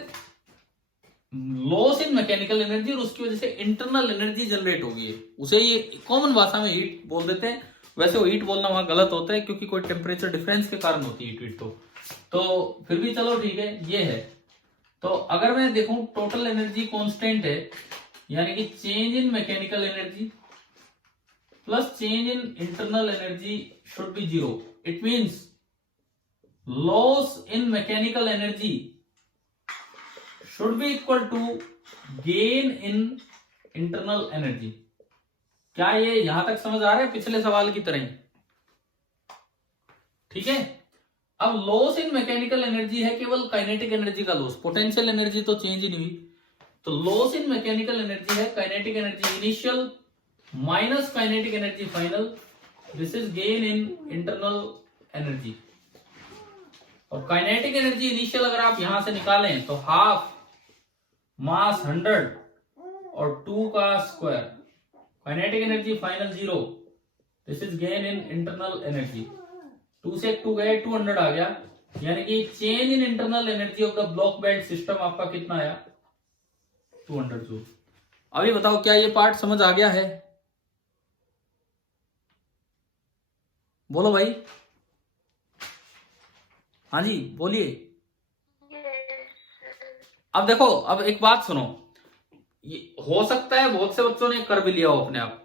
लॉस इन मैकेनिकल एनर्जी, और उसकी वजह से इंटरनल एनर्जी जनरेट होगी है। उसे ये कॉमन भाषा में हीट बोल देते हैं। वैसे वो हीट बोलना वहां गलत होता है क्योंकि कोई टेम्परेचर डिफरेंस के कारण होती है हीट। तो फिर भी चलो ठीक है, ये है। तो अगर मैं देखूं टोटल एनर्जी कांस्टेंट है, यानी कि change in mechanical energy plus change in internal energy should be 0। It means loss in mechanical energy should be equal to gain in internal energy। क्या ये यहां तक समझ आ रहा है? पिछले सवाल की तरह ही। ठीक है। अब लॉस इन मैकेनिकल एनर्जी है केवल काइनेटिक एनर्जी का लॉस, पोटेंशियल एनर्जी तो चेंज ही नहीं हुई। तो लॉस इन मैकेनिकल एनर्जी है kinetic energy initial minus kinetic energy final, this is gain in internal energy. और काइनेटिक एनर्जी इनिशियल अगर आप यहां से निकालें तो हाफ मास 100 और 2 का square, kinetic energy final 0, this is gain in internal energy. 2 से 2 गए, 200 आ गया, यानी कि change in internal energy of the block belt system आपका कितना आया? 200 जूल। अभी बताओ, क्या ये पार्ट समझ आ गया है? बोलो भाई। हाँ जी बोलिए। अब देखो, अब एक बात सुनो, ये हो सकता है बहुत से बच्चों ने कर भी लिया हो अपने आप,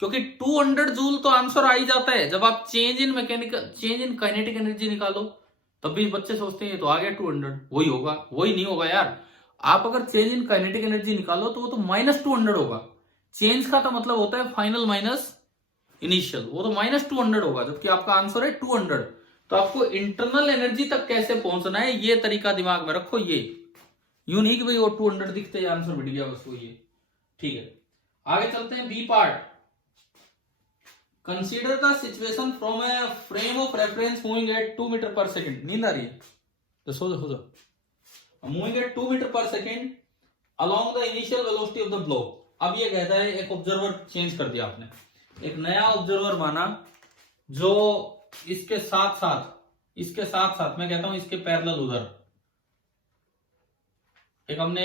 क्योंकि 200 जूल तो आंसर आ ही जाता है जब आप चेंज इन काइनेटिक एनर्जी निकालो। तब भी बच्चे सोचते हैं ये तो आ गया 200, वही होगा। वही नहीं होगा यार। आप अगर चेंज इन काइनेटिक एनर्जी निकालो तो वो तो -200 होगा। चेंज का तो मतलब होता है फाइनल माइनस इनिशियल, वो तो -200 होगा, जबकि आपका आंसर है 200। तो आपको इंटरनल एनर्जी तक कैसे पहुंचना है, ये तरीका दिमाग में रखो। ये यूं नहीं कि भाई वो 200 दिखते ही आंसर मिट गया उसको, ये ठीक है। आगे चलते हैं B part. Consider the situation from a frame of reference moving at 2 metre per second. नींद आ रही है तो सो जाओ। Moving at 2 metre per second along the initial velocity of the block. अब ये कहता है एक ऑब्जर्वर चेंज कर दिया आपने, एक नया ऑब्जर्वर माना जो इसके साथ साथ मैं कहता हूं इसके पैरेलल उधर एक हमने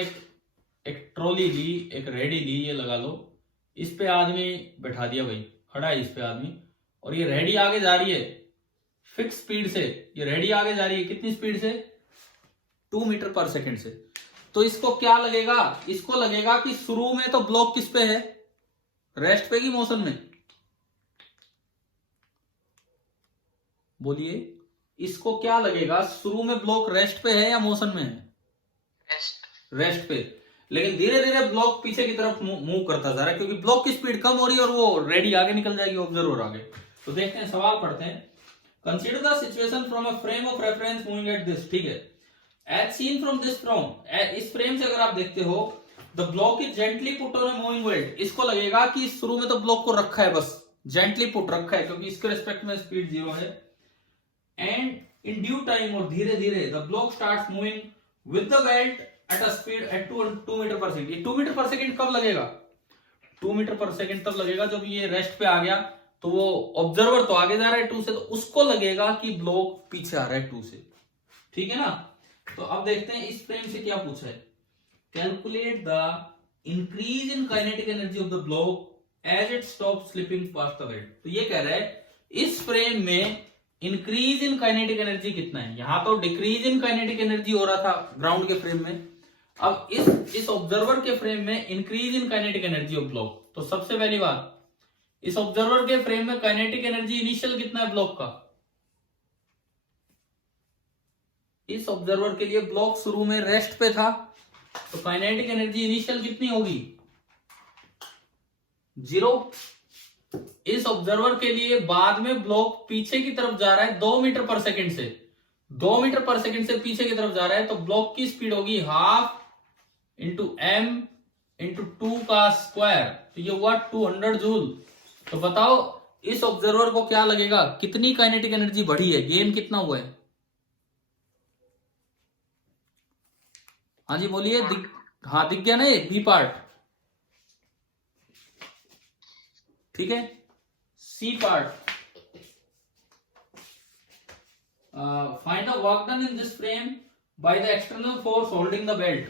एक ट्रॉली ली, एक रेडी ली, ये लगा लो, इस पे आदमी बैठा दिया, भाई खड़ा है इस पे आदमी, और ये रेडी आगे जा रही है फिक्स स्पीड से। ये रेडी आगे जा रही है कितनी स्पीड से? 2 मीटर पर सेकेंड से। तो इसको क्या लगेगा? इसको लगेगा कि शुरू में तो ब्लॉक किस पे है? रेस्ट पे की मोशन में? बोलिए, इसको क्या लगेगा? शुरू में ब्लॉक रेस्ट पे है या मोशन में है? रेस्ट पे। लेकिन धीरे धीरे ब्लॉक पीछे की तरफ मूव करता जा रहा है, क्योंकि ब्लॉक की स्पीड कम हो रही है और वो रेडी आगे निकल जाएगी, ऑब्जर्वर आगे। तो देखते हैं, सवाल पढ़ते हैं। Consider the situation from a frame of reference moving at this, ठीक है, as seen from this from, इस फ्रेम से अगर आप देखते हो, the block is gently put on a moving weight. इसको लगेगा कि शुरू में तो ब्लॉक को रखा है, बस जेंटली पुट रखा है, क्योंकि इसके रिस्पेक्ट में स्पीड 0 है। एंड इन ड्यू टाइम, और धीरे धीरे, the block starts moving with the belt at a speed at 2 metre per second. ये 2 मीटर पर सेकंड कब लगेगा? 2 मीटर पर सेकंड तब लगेगा जब ये रेस्ट पे आ गया, तो वो ऑब्जर्वर तो आगे जा रहा है 2 से, तो उसको लगेगा कि ब्लॉक पीछे आ रहा है 2 से, ठीक है ना। तो अब देखते हैं इस फ्रेम से क्या पूछा है। Calculate the increase in kinetic energy of the block as it stop slipping past the belt. तो ये कह रहा है इस फ्रेम में इंक्रीज इन काइनेटिक एनर्जी कितना है। यहां तो डिक्रीज इन काइनेटिक एनर्जी हो रहा था ग्राउंड के फ्रेम में, अब इस ऑब्जर्वर के फ्रेम में increase in kinetic energy of block. तो सबसे पहली बात, इस ऑब्जर्वर के फ्रेम में काइनेटिक एनर्जी इनिशियल कितना है ब्लॉक का? इस ऑब्जर्वर के लिए ब्लॉक शुरू में रेस्ट पे था, तो काइनेटिक एनर्जी इनिशियल कितनी होगी? 0। इस ऑब्जर्वर के लिए बाद में ब्लॉक पीछे की तरफ जा रहा है 2 मीटर पर सेकंड से, 2 मीटर पर सेकंड से पीछे की तरफ जा रहा है, तो ब्लॉक की स्पीड होगी हाफ इंटू एम इंटू 2 का स्क्वायर, तो ये हुआ 200 जूल। तो बताओ इस ऑब्जर्वर को क्या लगेगा, कितनी काइनेटिक एनर्जी बढ़ी है, गेन कितना हुआ है? हाँ जी बोलिए, हाँ दिख गया ना ये बी पार्ट, ठीक है। C part, find the work done in this frame by the external force holding the belt.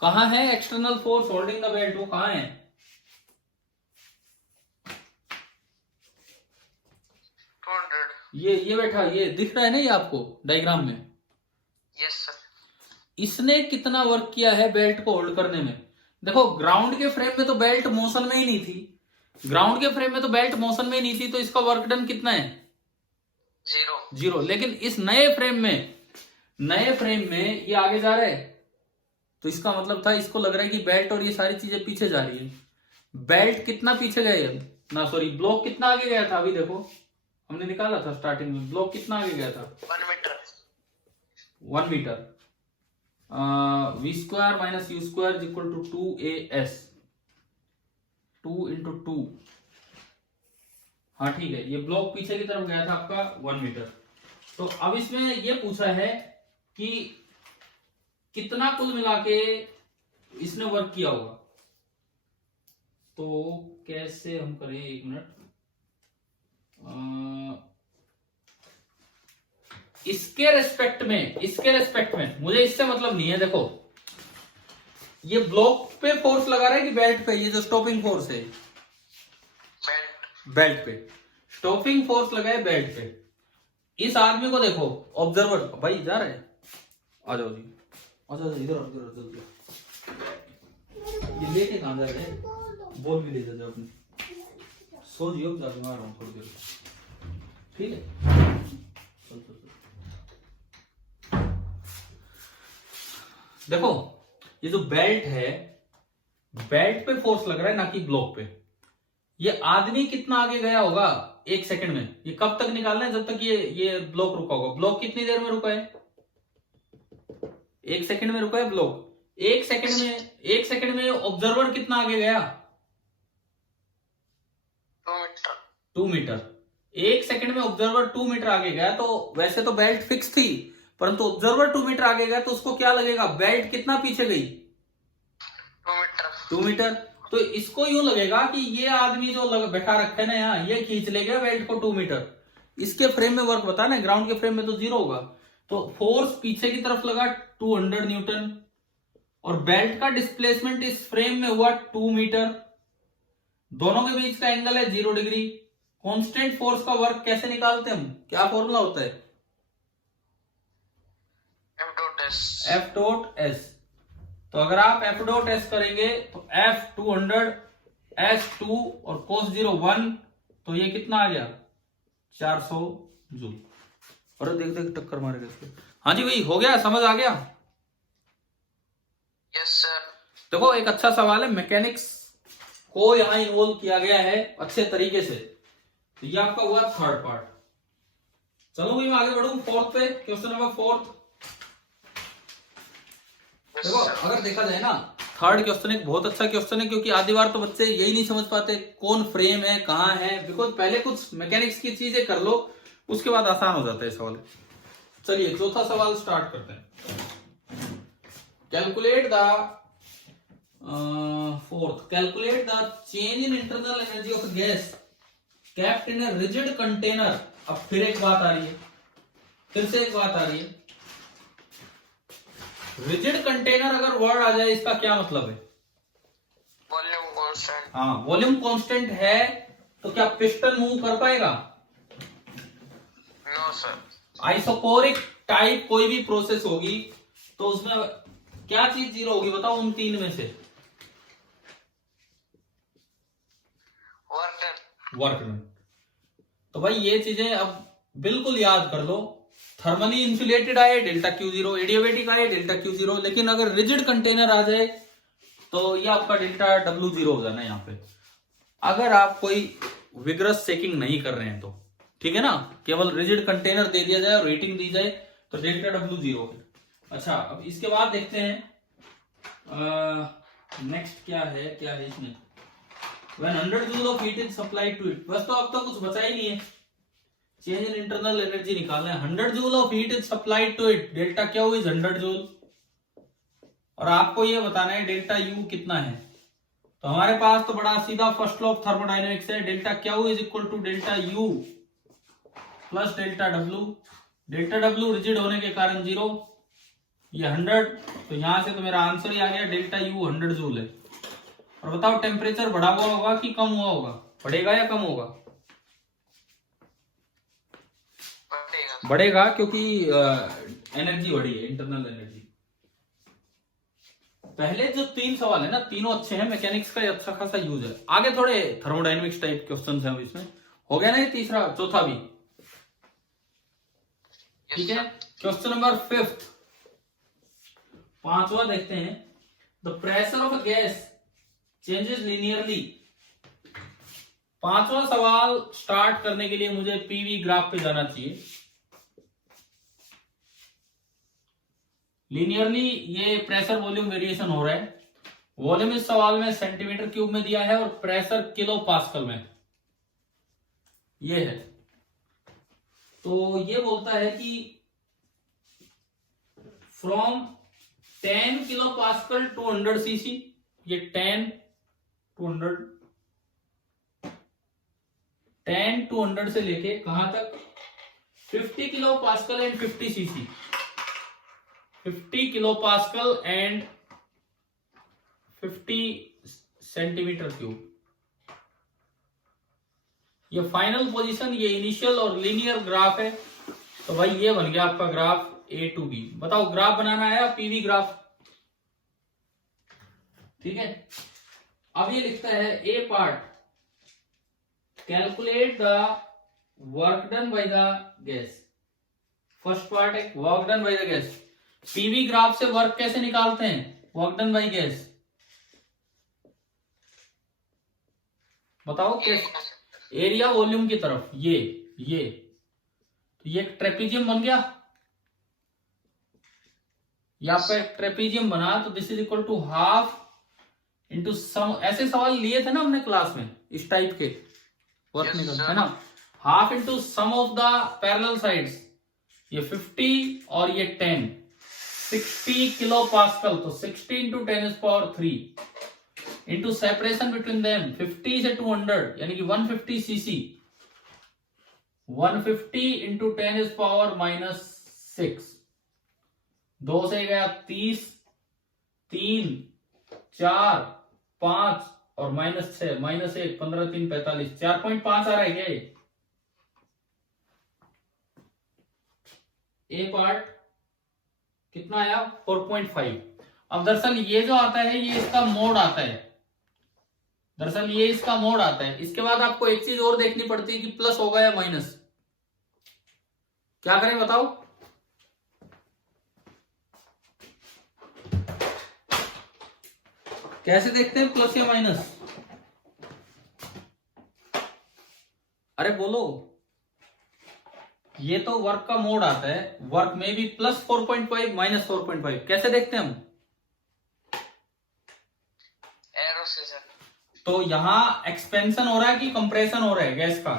कहां है external force holding the belt, वो कहां है? ये बैठा, ये दिख रहा है ना ये आपको डायग्राम में? Yes sir. इसने कितना वर्क किया है बेल्ट को होल्ड करने में? देखो ग्राउंड के फ्रेम में तो बेल्ट मोशन में ही नहीं थी, ग्राउंड के फ्रेम में तो बेल्ट मोशन में ही नहीं थी, तो इसका वर्क डन कितना है? 0। लेकिन इस नए फ्रेम में ये आगे जा रहा है, तो इसका मतलब था, इसको लग रहा है कि बेल्ट और ये सारी चीजें पीछे जा रही है। बेल्ट कितना पीछे गए ना, सॉरी ब्लॉक कितना आगे गया था? अभी देखो हमने निकाला था स्टार्टिंग में, ब्लॉक कितना आगे गया था? 1 metre. 1 metre. v square minus u square is equal to 2as, 2 into 2। हाँ ठीक है, ये ब्लॉक पीछे की तरफ गया था आपका 1 मीटर। तो अब इसमें ये पूछा है कि कितना कुल मिला के इसने वर्क किया होगा। तो कैसे हम करें, 1 मिनट, इसके रेस्पेक्ट में मुझे इससे मतलब नहीं है। देखो ये ब्लॉक पे फोर्स लगा रहा है कि बेल्ट पे? ये जो स्टॉपिंग फोर्स है बेल्ट पे, स्टॉपिंग फोर्स लगा है बेल्ट पे। इस आदमी को देखो, ऑब्जर्वर भाई जा रहा है, आ जाओ जी, आ जाओ इधर जल्दी। ये लेके कहां जा रहे हैं? बोल भी ले जाओ अपने, सो जियो, जा दूंगा रहा हूं थोड़ी देर, ठीक है। देखो ये जो बेल्ट है, बेल्ट पे फोर्स लग रहा है ना कि ब्लॉक पे। ये आदमी कितना आगे गया होगा 1 सेकंड में? ये कब तक निकालना है? जब तक ये ब्लॉक रुका होगा। ब्लॉक कितनी देर में रुका है? 1 सेकंड में रुका है ब्लॉक। 1 सेकंड में ऑब्जर्वर कितना आगे गया? 2 मीटर। 1 सेकंड में ऑब्जर्वर 2 मीटर आगे गया, तो वैसे तो बेल्ट फिक्स थी, परंतु ऑब्जर्वर 2 मीटर आगे गया, तो उसको क्या लगेगा, बेल्ट कितना पीछे गई? 2 मीटर। तो इसको यूं लगेगा कि ये आदमी जो बैठा रखा है ना यहाँ, ये खींच ले गया बेल्ट को 2 मीटर। इसके फ्रेम में वर्क बता ना, ग्राउंड के फ्रेम में तो 0 होगा, तो फोर्स पीछे की तरफ लगा 200 न्यूटन, और बेल्ट का डिस्प्लेसमेंट इस फ्रेम में हुआ 2 मीटर। दोनों के बीच का एंगल है 0 डिग्री। कांस्टेंट फोर्स का वर्क कैसे निकालते हैं हम? क्या फॉर्मूला होता है? F dot S। तो अगर आप F डॉट S करेंगे तो F 200, S 2 और cos 0 1, तो ये कितना आ गया? 400 जूल। और देख टक्कर मारेगा इसको। हाँ जी भाई, हो गया, समझ आ गया? Yes sir. देखो एक अच्छा सवाल है, मैकेनिक्स को यहां इन्वॉल्व किया गया है अच्छे तरीके से। तो ये आपका हुआ थर्ड पार्ट। चलो भाई मैं आगे बढ़ूं फोर्थ पे, क्वेश्चन नंबर फोर्थ। Yes, देखो sir. अगर देखा जाए ना, थर्ड क्वेश्चन एक बहुत अच्छा क्वेश्चन है, क्योंकि आधी बार तो बच्चे यही नहीं समझ पाते कौन फ्रेम है कहाँ है, बिकॉज पहले कुछ मैकेनिक्स की चीजें कर लो उसके बाद आसान हो जाता है सवाल। चलिए चौथा सवाल स्टार्ट करते हैं। Calculate the fourth, calculate the change in internal energy of gas kept in a rigid container. अब फिर एक बात आ रही है, फिर से एक बात आ रही है। रिजिड कंटेनर अगर वर्ड आ जाए इसका क्या मतलब है? Volume constant. हाँ, वॉल्यूम कांस्टेंट है तो क्या पिस्टन मूव कर पाएगा? No sir. आइसोकोरिक टाइप कोई भी प्रोसेस होगी तो उसमें क्या चीज जीरो होगी बताओ उन तीन में से? Work done. Work done. तो भाई ये चीजें अब बिल्कुल याद कर लो। थर्मली इंसुलेटेड आए डेल्टा क्यू जीरो, एडियाबेटिक आए डेल्टा क्यू जीरो, लेकिन अगर रिजिड कंटेनर आ जाए तो ये आपका डेल्टा डब्ल्यू जीरो हो जाना यहाँ पे, अगर आप कोई विग्रस चेकिंग नहीं कर रहे हैं तो। ठीक है ना, केवल रिजिड कंटेनर दे दिया जाए और रेटिंग दी जाए तो डेल्टा डब्ल्यू जीरो है। अच्छा अब इसके बाद देखते हैं नेक्स्ट क्या है इसमें। When 100 joule of heat is supplied to it, बस तो अब तो कुछ बचा ही नहीं है, चेंज इन इंटरनल एनर्जी निकालना है। 100 joule of heat is supplied to it, delta Q is 100 joule, और आपको ये बताना है डेल्टा यू कितना है। तो हमारे पास तो बड़ा सीधा फर्स्ट लॉ ऑफ थर्मोडायनेमिक्स है, delta Q is equal to delta U plus delta W. Delta W rigid होने के कारण जीरो, ये 100, तो यहां से तो मेरा आंसर ही आ गया, डेल्टा यू 100 जूल है। और बताओ टेम्परेचर बढ़ा हुआ होगा कि कम हुआ होगा, बढ़ेगा या कम होगा? बढ़ेगा, क्योंकि एनर्जी बढ़ी है, इंटरनल एनर्जी। पहले जो तीन सवाल है ना, तीनों अच्छे हैं, मैकेनिक्स का अच्छा खासा यूज है। आगे थोड़े थर्मोडायनेमिक्स टाइप क्वेश्चंस हैं इसमें। हो गया ना ये तीसरा, चौथा भी ठीक है। क्वेश्चन नंबर फिफ्थ, पांचवा देखते हैं। The pressure of a gas changes linearly. पांचवा सवाल स्टार्ट करने के लिए मुझे पीवी ग्राफ पे जाना चाहिए। लीनियरली ये प्रेशर वॉल्यूम वेरिएशन हो रहा है। वॉल्यूम इस सवाल में सेंटीमीटर क्यूब में दिया है और प्रेशर किलो पास्कल में ये है। तो ये बोलता है कि from 10 kilo pascal to 100 cc, ये 10 टू 100 से लेके कहां तक 50 kilo pascal and 50 cc, 50 kilo pascal and 50 centimetre cube. ये फाइनल पोजीशन, ये इनिशियल और लीनियर ग्राफ है। तो भाई ये बन गया आपका ग्राफ ए टू बी। बताओ ग्राफ बनाना है पीवी ग्राफ, ठीक है। अब ये लिखता है A part, calculate the work done by the gas. First part है work done by the gas. PV graph से वर्क कैसे निकालते हैं? वर्क डन बाय गैस, बताओ कैसे? एरिया वॉल्यूम की तरफ, ये तो ये एक ट्रेपीजियम बन गया, ये आपका एक ट्रेपीजियम बना, तो this is equal to half into sum. ऐसे सवाल लिए थे ना हमने क्लास में, इस टाइप के वर्क निकलते है ना, half into sum of the parallel sides, ये 50 और ये 10, 60 किलो पास्कल, तो 60 into 10⁻³ into separation between them 50 से 200 यानी कि 150 सीसी, 150 इंटू 10⁻⁻6, 2 से गया 30, 3, 4, 5 और -6, -1, 15, 3, 45, 4.5 आ रहा है क्या ये? ए पार्ट कितना आया? 4.5। अब दरअसल ये जो आता है ये इसका मोड आता है, दरअसल ये इसका मोड आता है। इसके बाद आपको एक चीज और देखनी पड़ती है कि प्लस होगा या माइनस। क्या करें बताओ? कैसे देखते हैं प्लस या माइनस? अरे बोलो, ये तो वर्क का मोड आता है, वर्क में भी प्लस 4.5 माइनस 4.5, कैसे देखते हैं हम? एरो से सर। तो यहां एक्सपेंशन हो रहा है कि कंप्रेशन हो रहा है गैस का?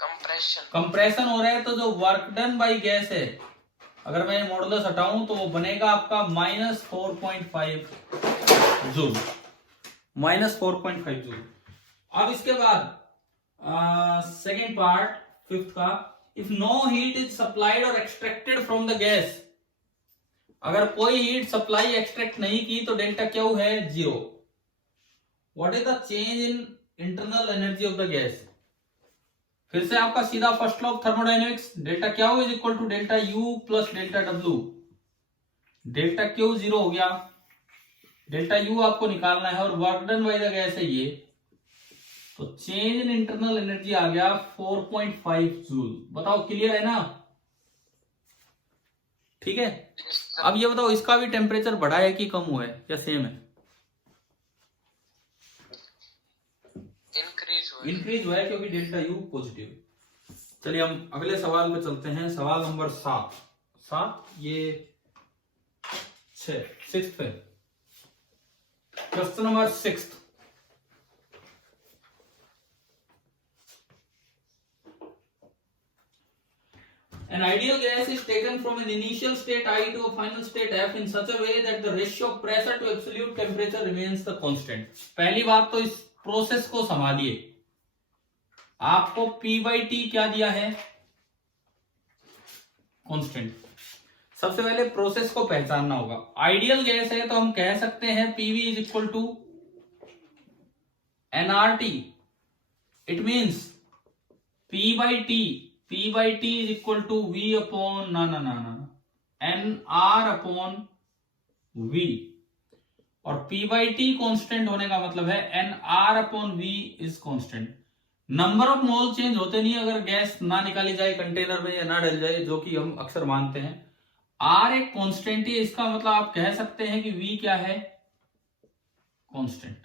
कंप्रेशन। कंप्रेशन हो रहा है, तो जो वर्क डन बाई गैस है, अगर मैं मॉडुलस हटाऊं तो वो बनेगा आपका माइनस 4.5 जूल, माइनस 4.5 जूल। अब इसके बाद सेकेंड पार्ट, फिफ्थ का, if no heat is supplied और एक्सट्रैक्टेड फ्रॉम द गैस, अगर कोई हीट सप्लाई एक्सट्रैक्ट नहीं की तो डेल्टा क्यू है 0। What is the change in internal energy of the gas? फिर से आपका सीधा first law of thermodynamics, delta Q is equal to delta U plus delta W. Delta Q 0 हो गया, डेल्टा यू आपको निकालना है और work done by the gas है ये, तो चेंज इन इंटरनल एनर्जी आ गया 4.5 जूल। बताओ क्लियर है ना? ठीक है। अब ये बताओ, इसका भी टेम्परेचर बढ़ा है कि कम हुआ है या सेम है? इंक्रीज हुआ है क्योंकि डेल्टा यू पॉजिटिव। चलिए हम अगले सवाल पे चलते हैं, सवाल नंबर 7, ये 6 पे, question number 6। An ideal gas is taken from an initial state I to a final state F in such a way that the ratio of pressure to absolute temperature remains the constant। पहली बात तो इस process को संभालिए, आपको P/T क्या दिया है? Constant. सबसे पहले प्रोसेस को पहचानना होगा। आइडियल गैस है तो हम कह सकते हैं PV is equal to nRT। It means P/T is equal to V upon NR upon V, और P/T कांस्टेंट होने का मतलब है NR upon V is constant. Number of mole change होते नहीं अगर गैस ना निकाली जाए कंटेनर में या ना डल जाए, जो कि हम अक्सर मानते हैं। R एक कांस्टेंट ही, इसका मतलब आप कह सकते हैं कि V क्या है? कांस्टेंट।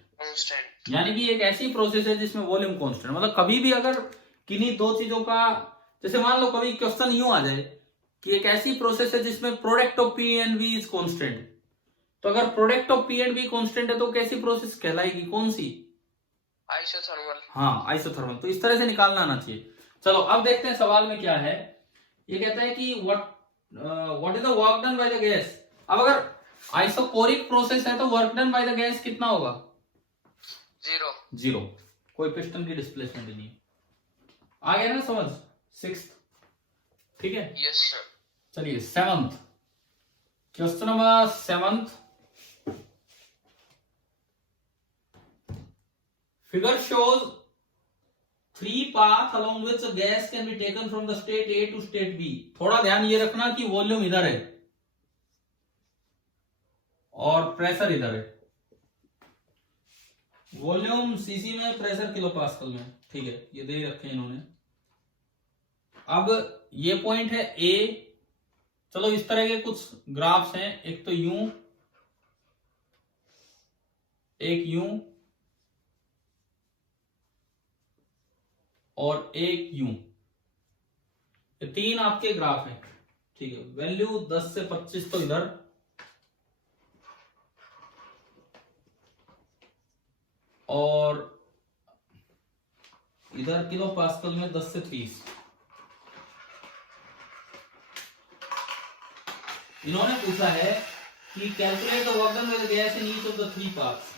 यानी कि एक ऐसी प्रोसेस है जिसमें वॉल्यूम कांस्टेंट, मतलब कभी भी अगर किन्हीं दो चीजों का, जैसे मान लो कभी क्वेश्चन यूं आ जाए कि एक ऐसी प्रोसेस है जिसमें product of P and V is constant, तो अगर product of P and V constant है तो कैसी प्रोसेस कहलाएगी? कौन सी? आइसोथर्मल। हाँ, आइसोथर्मल। तो इस तरह से निकालना आना चाहिए। चलो अब देखते हैं सवाल में क्या है। ये कहता है कि what is the work done by the gas. अब अगर आइसोकोरिक प्रोसेस है तो work done by the gas कितना होगा? 0। कोई पिस्टन की डिस्प्लेसमेंट नहीं। आ गया ना समझ? 6th, ठीक है? Yes sir. चलिए 7th, question number 7th। Figure shows 3 paths along which a gas can be taken from the state A to state B। थोड़ा ध्यान ये रखना कि वॉल्यूम इधर है और प्रेशर इधर है। वॉल्यूम सीसी में, प्रेशर किलो पास्कल में, ठीक है, ये दे रखे इन्होंने। अब ये पॉइंट है A। चलो इस तरह के कुछ ग्राफ्स हैं, एक तो यूं, एक यूं और एक यूं, ये 3 आपके ग्राफ हैं, ठीक है। वैल्यू 10 से 25 तो इधर, और इधर किलो पास्कल में 10 से 30। इन्होंने पूछा है कि calculate the work done by the gas in each of the 3 paths.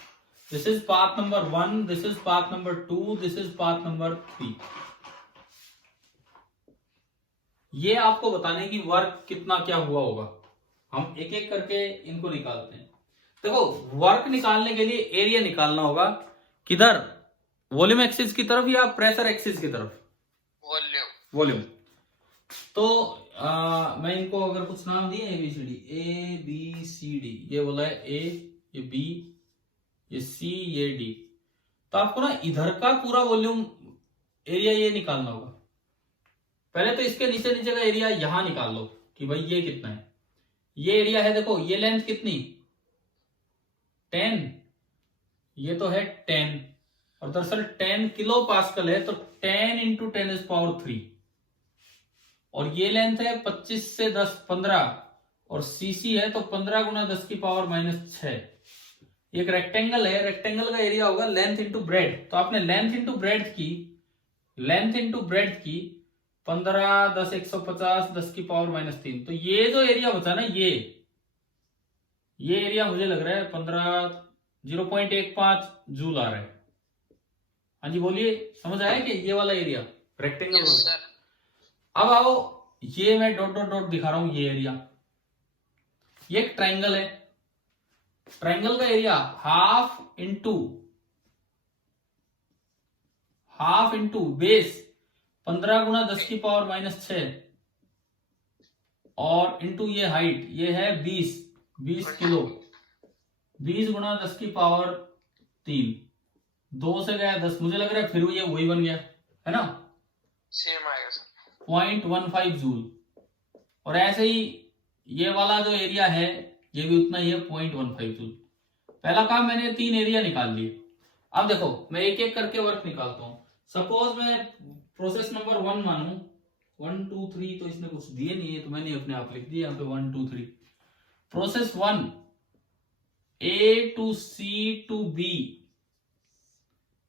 This is path number 1, this is path number 2, this is path number 3। ये आपको बताने की वर्क कितना क्या हुआ होगा। हम एक एक करके इनको निकालते हैं। देखो, वर्क निकालने के लिए एरिया निकालना होगा, किधर? वॉल्यूम एक्सिस की तरफ या प्रेशर एक्सिस की तरफ? वॉल्यूम। तो मैं इनको अगर कुछ नाम दिए ABCD, ABCD, ये बोला है A, ये B, ये C, ये D, तो आपको ना इधर का पूरा वॉल्यूम एरिया ये निकालना होगा। पहले तो इसके नीचे नीचे का एरिया यहां निकाल लो कि भाई ये कितना है। ये एरिया है, देखो ये लेंथ कितनी? 10, ये तो है 10 और दरअसल 10 किलो पास्कल है, तो 10 इंटू 10⁻³ और ये लेंथ है 25 से 10 15 और सीसी है तो 15 गुना 10⁻⁻6। एक रेक्टेंगल है, रेक्टेंगल का एरिया होगा लेंथ इंटू ब्रेड, तो आपने लेंथ इंटू ब्रेड की 15 10 150 10⁻³ तो ये जो एरिया बचा ना, ये एरिया मुझे लग रहा है 0.15 जूल आ रहा है। हाँ जी बोलिए, समझ आया कि ये वाला एरिया रेक्टेंगल यस वाला। सर। अब आओ, ये मैं डॉट डॉट डॉट दिखा रहा हूं, ये एरिया, ये एक ट्राइंगल है, ट्राइंगल का एरिया हाफ इंटू बेस 15 गुना 10⁻⁻6 और इंटू ये हाइट, ये है 20 किलो, 20 गुना 10⁻³ 2 से गया 10, मुझे लग रहा है फिर ये वही बन गया है ना, सेम आएगा सर। 0.15 जूल। और ऐसे ही ये वाला जो एरिया है ये भी उतना ही है 0.15 जूल। पहला काम मैंने 3 एरिया निकाल लिए। अब देखो मैं एक एक करके वर्क निकालता हूं। सपोज मैं प्रोसेस नंबर 1 मानू, 1 2 3, तो इसने कुछ दिए नहीं है तो मैंने अपने आप लिख दिया यहाँ पे 1 2 3। Process 1 A to C to B,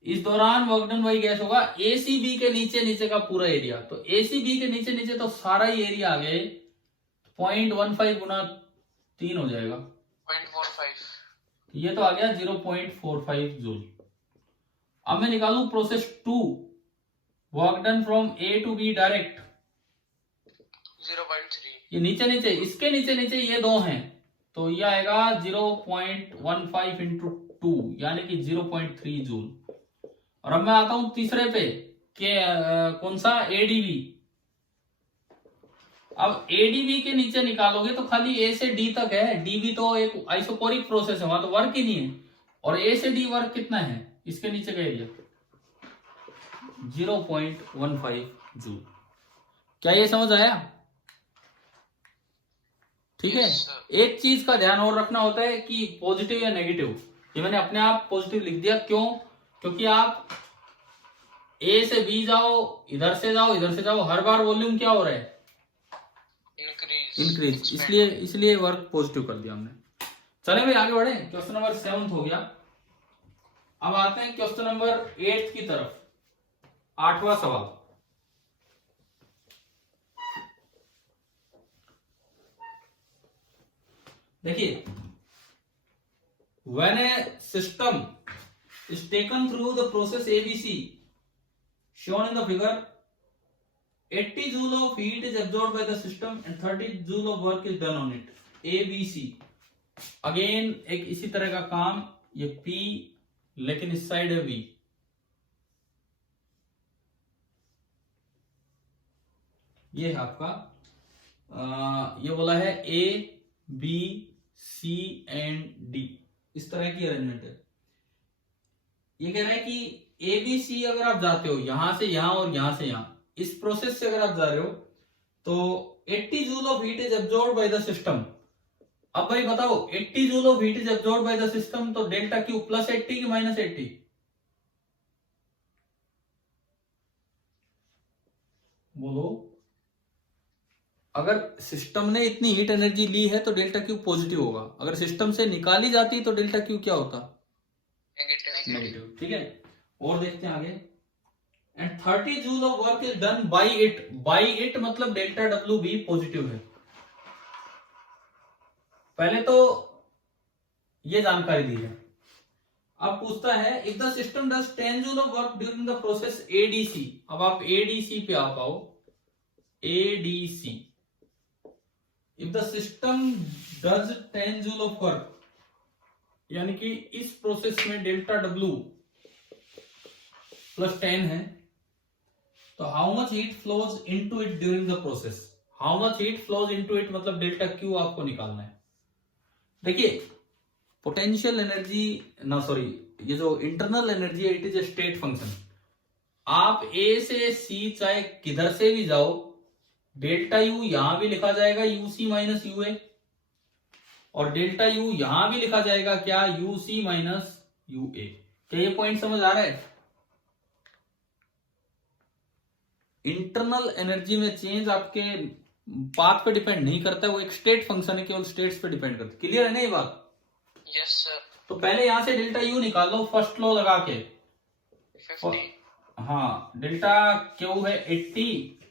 इस दौरान वर्क डन वही गैस होगा ACB के नीचे का पूरा एरिया, तो ACB के नीचे तो सारा ही एरिया आ गया 0.15 गुना 3 हो जाएगा, 0.45, ये तो आ गया 0.45 जूल। अब मैं निकालू process 2, work done from A to B direct, 0.3, ये नीचे इसके नीचे ये दो हैं तो ये आएगा 0.15 इंटू 2 यानी कि 0.3 जूल। और अब मैं आता हूं तीसरे पे कि कौन सा ADB। अब ADB के नीचे निकालोगे तो खाली A से D तक है, DB तो एक आइसोकोरिक प्रोसेस है, वहां तो वर्क ही नहीं है। और A से D वर्क कितना है, इसके नीचे का एरिया 0.15 जूल। क्या ये समझ आया? ठीक है। एक चीज का ध्यान और रखना होता है कि पॉजिटिव या नेगेटिव, ये मैंने अपने आप पॉजिटिव लिख दिया, क्यों? क्योंकि आप A से B जाओ, इधर से जाओ, हर बार वॉल्यूम क्या हो रहा है, इंक्रीज, इसलिए वर्क पॉजिटिव कर दिया हमने। चले भाई आगे बढ़े, क्वेश्चन नंबर 7 हो गया। अब आते हैं क्वेश्चन नंबर 8 की तरफ, 8वां सवाल। देखिए, when a system is taken through the process ABC shown in the figure, 80 joule of heat is absorbed by the system and 30 joule of work is done on it. ABC again एक इसी तरह का काम, ये P लेकिन इस side है V। ये है आपका ये बोला है A B C and D, इस तरह की अरेंजमेंट है। ये कह रहा है कि ABC अगर आप जाते हो यहां से यहां और यहां से यहां, इस प्रोसेस से अगर आप जा रहे हो तो 80 joule of heat is absorbed bye the system. अब भाई बताओ 80 joule of heat is absorbed bye the system, तो डेल्टा क्यू +80 की -80? बोलो, अगर सिस्टम ने इतनी हीट एनर्जी ली है तो डेल्टा क्यू पॉजिटिव होगा, अगर सिस्टम से निकाली जाती तो डेल्टा क्यू क्या होता, नेगेटिव। ठीक है, और देखते हैं आगे। And 30 joule of work is done by it मतलब डेल्टा डब्ल्यू भी पॉजिटिव है। पहले तो ये जानकारी दी है। अब पूछता है if the system does 10 joule of work during the process ADC। अब आप ADC पे आ पाओ, ADC if the system does 10 joule of work, यानी कि इस प्रोसेस में डेल्टा डब्ल्यू +10 है, तो how much heat flows into it during the process. How much heat flows into it मतलब डेल्टा क्यू आपको निकालना है। देखिए पोटेंशियल एनर्जी ये जो इंटरनल एनर्जी है it is a state function. आप A से C चाहे किधर से भी जाओ, डेल्टा U यहां भी लिखा जाएगा UC माइनस UA, और डेल्टा U यहां भी लिखा जाएगा क्या, UC माइनस UA। क्या ये पॉइंट समझ आ रहा है? इंटरनल एनर्जी में चेंज आपके पाथ पे डिपेंड नहीं करता है, वो एक स्टेट फंक्शन है, केवल स्टेट्स पे डिपेंड करता है। क्लियर है ना ये बात? Yes sir. तो पहले यहां से डेल्टा यू निकाल लो फर्स्ट लॉ लगा के। 50 हाँ, डेल्टा क्यू है 80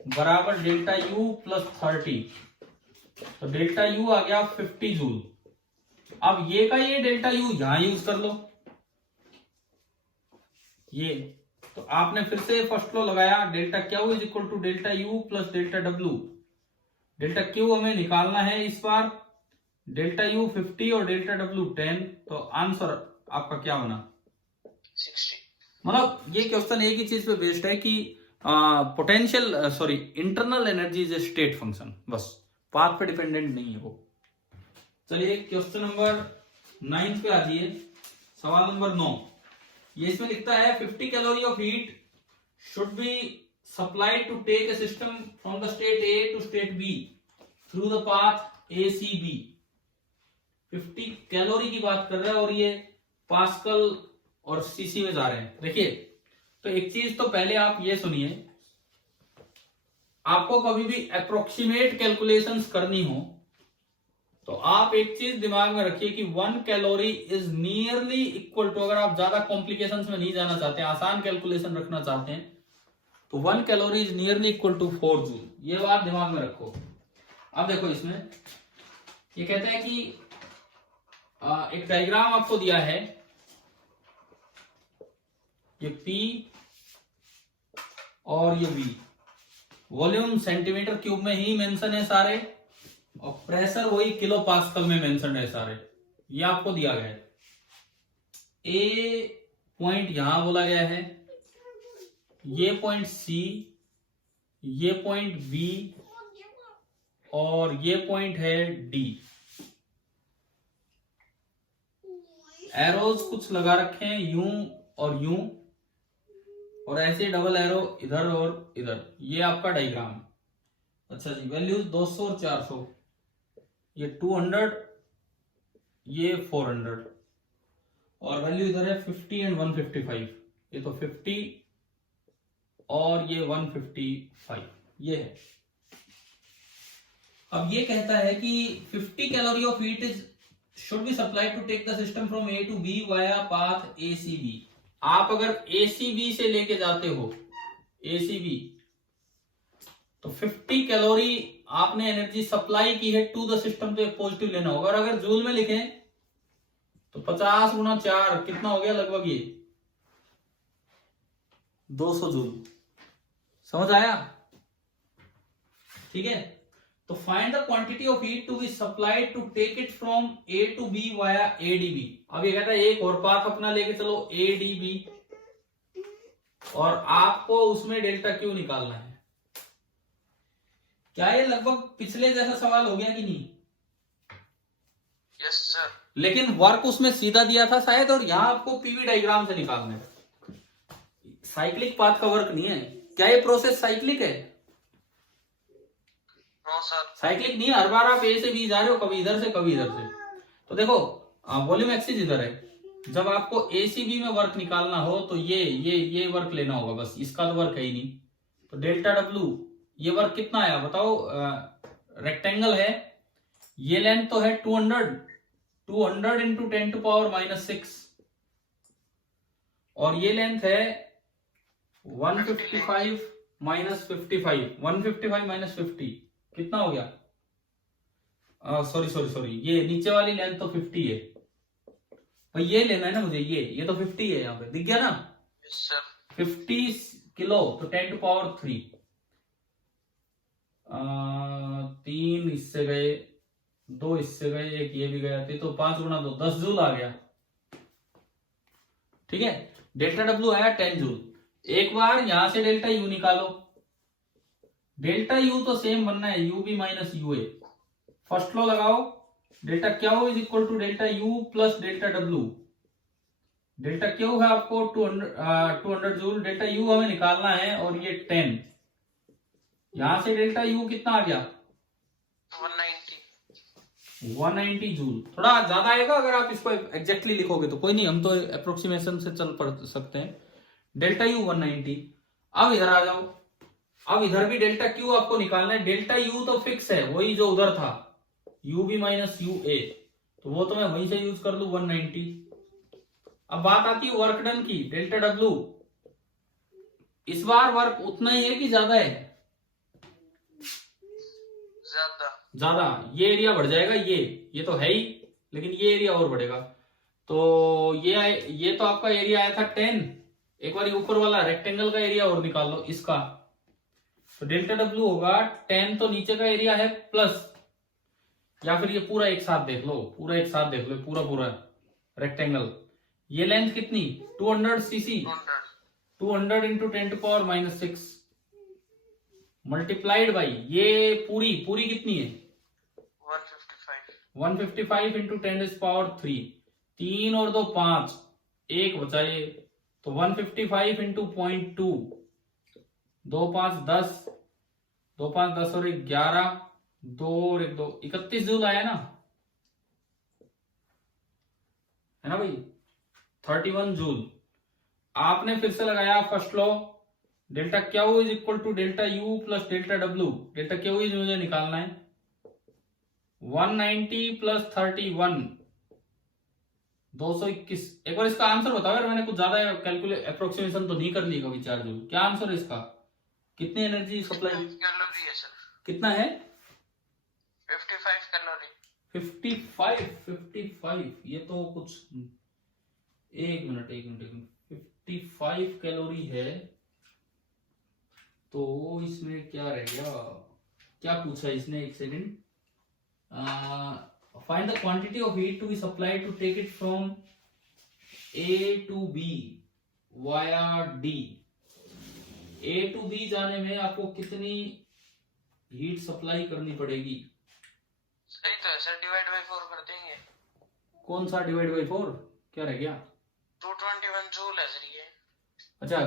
बराबर डेल्टा यू प्लस 30, तो डेल्टा यू आ गया 50 जूल। अब ये का ये डेल्टा यू यहां यूज कर लो, ये तो आपने फिर से फर्स्ट लॉ लगाया, delta Q is equal to delta U plus delta W. Delta Q हमें निकालना है इस बार, डेल्टा यू 50 और डेल्टा डब्ल्यू 10, तो आंसर आपका क्या बना? 60। मतलब ये क्वेश्चन एक ही चीज पे बेस्ड है कि potential sorry internal energy is a state function, बस पाथ पे डिपेंडेंट नहीं है वो। चलिए क्वेश्चन नंबर 9 पे आ जाइए, सवाल नंबर 9। ये इसमें लिखता है 50 calorie of heat should be supplied to take a system from the state A to state B through the path A C B. 50 calorie की बात कर रहा है और ये पास्कल और सीसी में जा रहे हैं। देखिए, तो एक चीज तो पहले आप ये सुनिए, आपको कभी भी अप्रोक्सीमेट कैलकुलेशंस करनी हो तो आप एक चीज दिमाग में रखिए कि 1 calorie is nearly equal to, अगर आप ज्यादा कॉम्प्लिकेशंस में नहीं जाना चाहते, आसान कैलकुलेशन रखना चाहते हैं, तो 1 calorie is nearly equal to 4 joule. ये बात दिमाग में रखो। अब देखो इसमें ये कहता है कि एक डायग्राम आपको दिया है, ये P और ये V, वॉल्यूम सेंटीमीटर क्यूब में ही मेंशन है सारे, और प्रेशर वही किलो पास्कल में मेंशन है सारे। ये आपको दिया गया है। ए पॉइंट यहां बोला गया है, ये पॉइंट C, ये पॉइंट B और ये पॉइंट है D। एरोज कुछ लगा रखे हैं यूं और यूं, और ऐसे डबल एरो इधर और इधर। ये आपका डायग्राम। अच्छा जी, वैल्यूज 200 और 400, ये 200, ये 400, और वैल्यू इधर है 50 एंड 155। ये तो 50 और ये 155, ये है। अब ये कहता है कि 50 calorie of heat is should be supplied to take the system from A to B via path ACB। आप अगर ACB से लेके जाते हो, ACB, तो 50 कैलोरी आपने एनर्जी सप्लाई की है टू द सिस्टम, तो एक पॉजिटिव लेना होगा। और अगर जूल में लिखें तो 50 गुना 4 कितना हो गया लगभग, ये 200 जूल। समझ आया? ठीक है, तो find the quantity of heat to be supplied to take it from A to B via ADB. अब ये कहता है एक और पाथ अपना लेके चलो एडीबी, और आपको उसमें डेल्टा क्यू निकालना है। क्या ये लगभग पिछले जैसा सवाल हो गया कि नहीं? Yes sir. लेकिन वर्क उसमें सीधा दिया था शायद, और यहां आपको पीवी डायग्राम से निकालना है। साइक्लिक पाथ का वर्क नहीं है। क्या ये प्रोसेस साइक्लिक है? No sir. साइक्लिक नहीं, हर बार आप ए से बी जा रहे हो, कभी इधर से कभी इधर से। तो देखो वॉल्यूम एक्सिस इधर है, जब आपको एसीबी में वर्क निकालना हो तो ये वर्क लेना होगा, बस इसका तो वर्क है ही नहीं। तो डेल्टा डब्ल्यू, ये वर्क कितना आया बताओ? रेक्टेंगल है, ये लेंथ तो है 200 इंटू 10 टू पावर -6, और ये लेंथ है 155 -55, 155 -50 कितना हो गया? सॉरी, ये नीचे वाली लेंथ तो 50 है भाई, ये लेना है ना मुझे, ये तो 50 है, यहाँ पे दिख गया ना? Yes sir. 50 किलो, तो 10 टू पावर 3, 3 इससे गए, 2 इससे गए, एक ये भी गया, तो 5 गुना 2 10 जूल आ गया। ठीक है, डेल्टा डब्ल्यू आया 10 जूल। एक बार यहां से डेल्टा यू निकालो, डेल्टा यू तो सेम बनना है, U B minus U A. First law लगाओ, delta Q is equal to delta U plus delta W. Delta Q है आपको 200 जूल, डेल्टा यू हमें निकालना है, और ये 10। यहां से डेल्टा यू कितना आ गया? 190। 190 जूल। थोड़ा ज्यादा आएगा अगर आप इसको एग्जैक्टली लिखोगे तो, कोई नहीं, हम तो अप्रोक्सीमेशन से चल पड़ सकते हैं। Delta U 190। अब इधर आ जाओ, अब इधर भी डेल्टा क्यू आपको निकालना है। डेल्टा यू तो फिक्स है, वही जो उधर था, यू बी माइनस यू ए, तो वो तो मैं वहीं से यूज कर लू 190। अब बात आती है वर्क डन की, डेल्टा डब्ल्यू। इस बार वर्क उतना ही है कि ज्यादा है? ज्यादा। ज्यादा। ये एरिया बढ़ जाएगा, ये तो है ही, लेकिन ये एरिया और बढ़ेगा। तो ये तो आपका एरिया आया था 10। एक बार ऊपर वाला रेक्टेंगल का एरिया और निकाल लो इसका, तो डेल्टा डब्ल्यू होगा 10, तो नीचे का एरिया है प्लस, या फिर ये पूरा एक साथ देख लो, पूरा रेक्टेंगल। ये लेंथ कितनी? 200 cc, 200 into 10 to power minus 6 multiplied by ये पूरी कितनी है? 155 इंटू 10 पावर 3, 3 और 2 5, 1 बचा ये, तो 155 इंटू 0.2, 2 5 10, 2 5 10 और 1 11, 2 और 1 2, 31 जूल आया ना, है ना भाई? 31 जूल। आपने फिर से लगाया first law, delta Q is equal to delta U plus delta W. Delta Q is मुझे निकालना है 190 प्लस 31, 221। एक बार इसका आंसर बताओ यार, मैंने कुछ ज्यादा कैलकुलेट अप्रोक्सीमेशन तो नहीं कर ली कभी। 4 जूल क्या आंसर है इसका? कितनी एनर्जी सप्लाई? कैलोरी है सर। कितना है? 55 कैलोरी। 55 ये तो कुछ, एक मिनट 55 कैलोरी है, तो इसमें क्या रह गया, क्या पूछा इसने, एक second. Find the quantity of heat to be supplied to take it from A to B via D. A to B जाने में आपको कितनी हीट सप्लाई करनी पड़ेगी? सही तो है सर, डिवाइड बाय 4 कर देंगे। कौन सा डिवाइड बाय 4? क्या रह गया? 221 जूल है सर ये। अच्छा,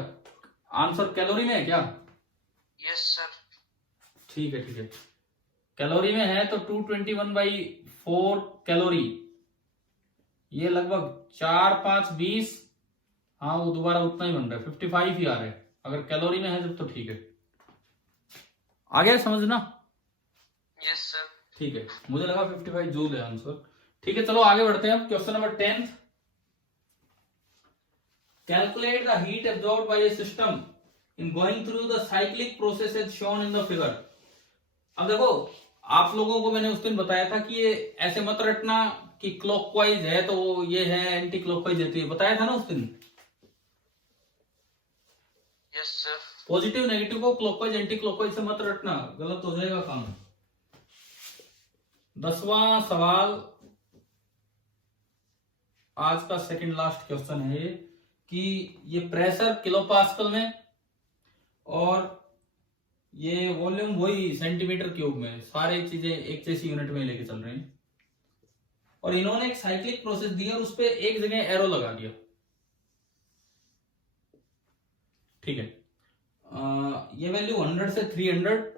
आंसर कैलोरी में है क्या? Yes sir. ठीक है, कैलोरी में है तो 221/4 कैलोरी, ये लगभग 4 5 20, हाँ वो दोबारा उतना ही बन रहा है, 55 ही आ रहा है। अगर कैलोरी में है जब तो ठीक है, आ गया समझना? Yes sir. ठीक है, मुझे लगा 55 जूल है आंसर। ठीक है, चलो आगे बढ़ते हैं। Question number 10, calculate the heat absorbed by a system in going through the cyclic process as shown in the figure. अब देखो, आप लोगों को मैंने उस दिन बताया था कि ये ऐसे मत रटना कि क्लॉकवाइज है तो ये है, एंटी क्लॉकवाइज है तो ये, बताया था ना उस दिन। Yes sir. पॉजिटिव नेगेटिव को क्लॉकवाइज एंटी क्लॉकवाइज से मत रटना, गलत हो जाएगा काम। 10वां सवाल, आज का सेकंड लास्ट क्वेश्चन है कि ये प्रेशर किलो पास्कल में और ये वॉल्यूम वही सेंटीमीटर क्यूब में, सारी चीजें एक जैसी यूनिट में लेके चल रहे हैं। और इन्होंने एक साइक्लिक प्रोसेस दी और उस पर एक जगह एरो लगा दिया। ठीक है, ये वैल्यू 100 से 300,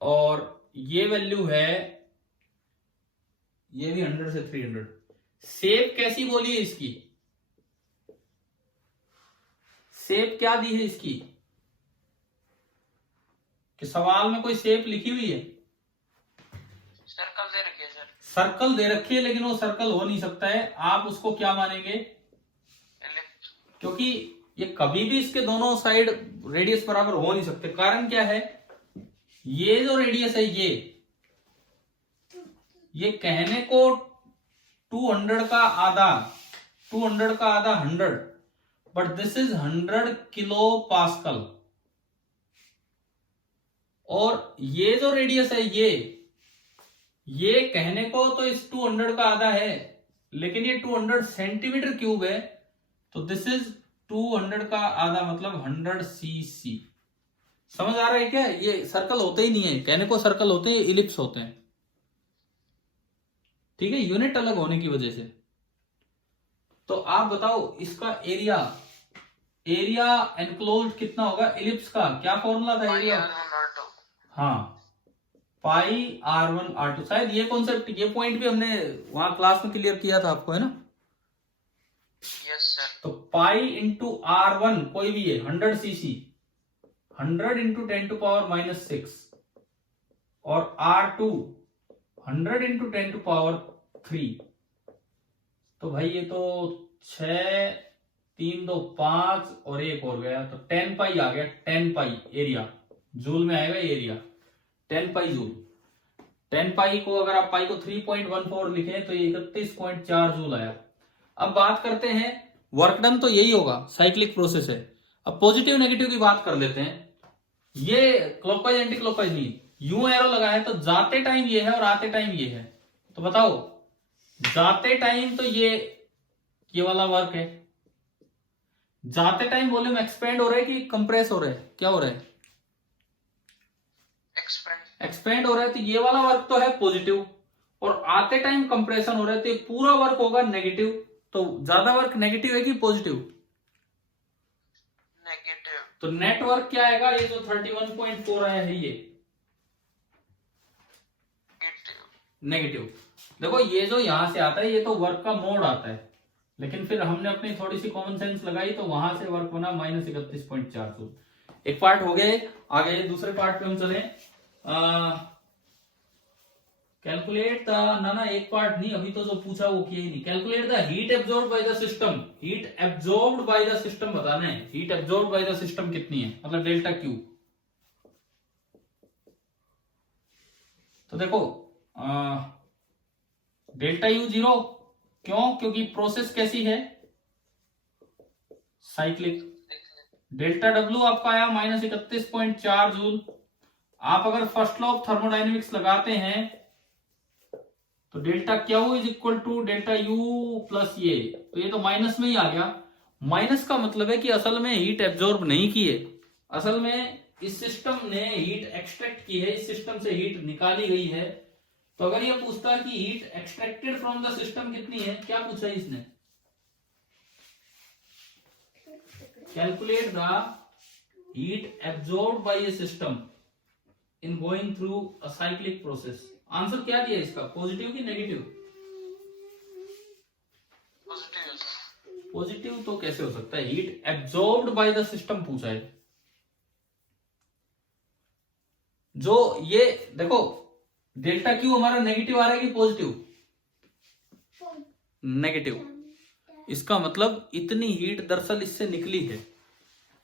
और ये वैल्यू है, ये भी 100 से 300। शेप कैसी बोली है इसकी? शेप क्या दी है इसकी? कि सवाल में कोई शेप लिखी हुई है? सर्कल दे रखी है सर। सर्कल दे रखी है, लेकिन वो सर्कल हो नहीं सकता है। आप उसको क्या मानेंगे? क्योंकि ये कभी भी इसके दोनों साइड रेडियस बराबर हो नहीं सकते। कारण क्या है? ये जो रेडियस है ये कहने को 200 का आधा 100, but this is 100 kilo pascal. और ये जो रेडियस है ये कहने को तो इस 200 का आधा है, लेकिन ये 200 सेंटीमीटर क्यूब है, तो दिस इज 200 का आधा मतलब 100 सीसी। समझ आ रहा है क्या? ये सर्कल होते ही नहीं है, कहने को सर्कल होते हैं, इलिप्स होते हैं। ठीक है, यूनिट अलग होने की वजह से। तो आप बताओ इसका एरिया एनक्लोज्ड कितना होगा इलिप्स का? क्या फॉर्मूला था एरिया? हाँ, पाई R1 R2, शायद ये कॉन्सेप्ट, ये पॉइंट भी हमने वहां क्लास में क्लियर किया था आपको, है ना। Yes sir. तो पाई इंटू R1 कोई भी है 100 cc, 100 इंटू 10⁻⁻6 और R2 100 इंटू 10⁻3। तो भाई ये तो 6, 3 2 5 और एक और गया, तो 10 पाई आ गया। 10 पाई एरिया जूल में आएगा एरिया, 10 पाई जूल। 10 पाई को अगर आप पाई को 3.14 लिखें तो ये 31.4 जूल आया। अब बात करते हैं वर्क डन, तो यही होगा, साइक्लिक प्रोसेस है। अब पॉजिटिव नेगेटिव की बात कर लेते हैं। ये क्लॉकवाइज एंटी क्लॉकवाइज नहीं, यूं एरो लगा है तो जाते टाइम ये है और आते टाइम ये है। तो बताओ, जाते टाइम तो ये वाला वर्क है, जाते टाइम वॉल्यूम एक्सपेंड हो रहा है कि कंप्रेस हो रहा है, क्या हो रहा है? एक्सपेंड हो रहा है, तो ये वाला वर्क तो है पॉजिटिव, और आते टाइम कंप्रेशन हो रहा है तो ये पूरा वर्क होगा नेगेटिव। तो ज्यादा वर्क नेगेटिव है कि पॉजिटिव? नेगेटिव। तो नेट वर्क क्या आएगा? ये जो 31.4 आया है ये नेगेटिव। देखो ये जो यहां से आता है ये तो वर्क का मोड आता है, लेकिन फिर हमने अपनी थोड़ी सी कॉमन सेंस लगाई तो वहां से वर्क बना -31.4 जूल। एक पार्ट हो गया। आगे दूसरे पार्ट पे हम चले। कैलकुलेट द, ना एक पार्ट नहीं, अभी तो जो पूछा वो किया ही नहीं। Calculate the heat absorb by the system. Heat absorb by the system बताना है। Heat absorb by the system कितनी है, मतलब डेल्टा क्यू। तो देखो डेल्टा यू 0, क्यों? क्योंकि प्रोसेस कैसी है? साइक्लिक। डेल्टा डब्ल्यू आपका आया -31.4 जूल। आप अगर फर्स्ट लॉ ऑफ थर्मोडाइनमिक्स लगाते हैं तो delta Q is equal to delta U plus ये, तो ये तो माइनस में ही आ गया। माइनस का मतलब है कि असल में हीट एब्जॉर्ब नहीं की है, असल में इस सिस्टम ने हीट एक्सट्रैक्ट की है, इस सिस्टम से हीट निकाली गई है। तो अगर ये पूछता है कि heat extracted from the system कितनी है, क्या पूछा है इसने? Calculate the heat absorb bye a system in going through a cyclic process. Answer क्या दिया इसका, पॉजिटिव कि नेगेटिव? पॉजिटिव। पॉजिटिव तो कैसे हो सकता है, heat absorbed bye the system पूछा है। जो ये देखो डेल्टा क्यू हमारा नेगेटिव आ रहा है कि पॉजिटिव? नेगेटिव। इसका मतलब इतनी हीट दरअसल इससे निकली है।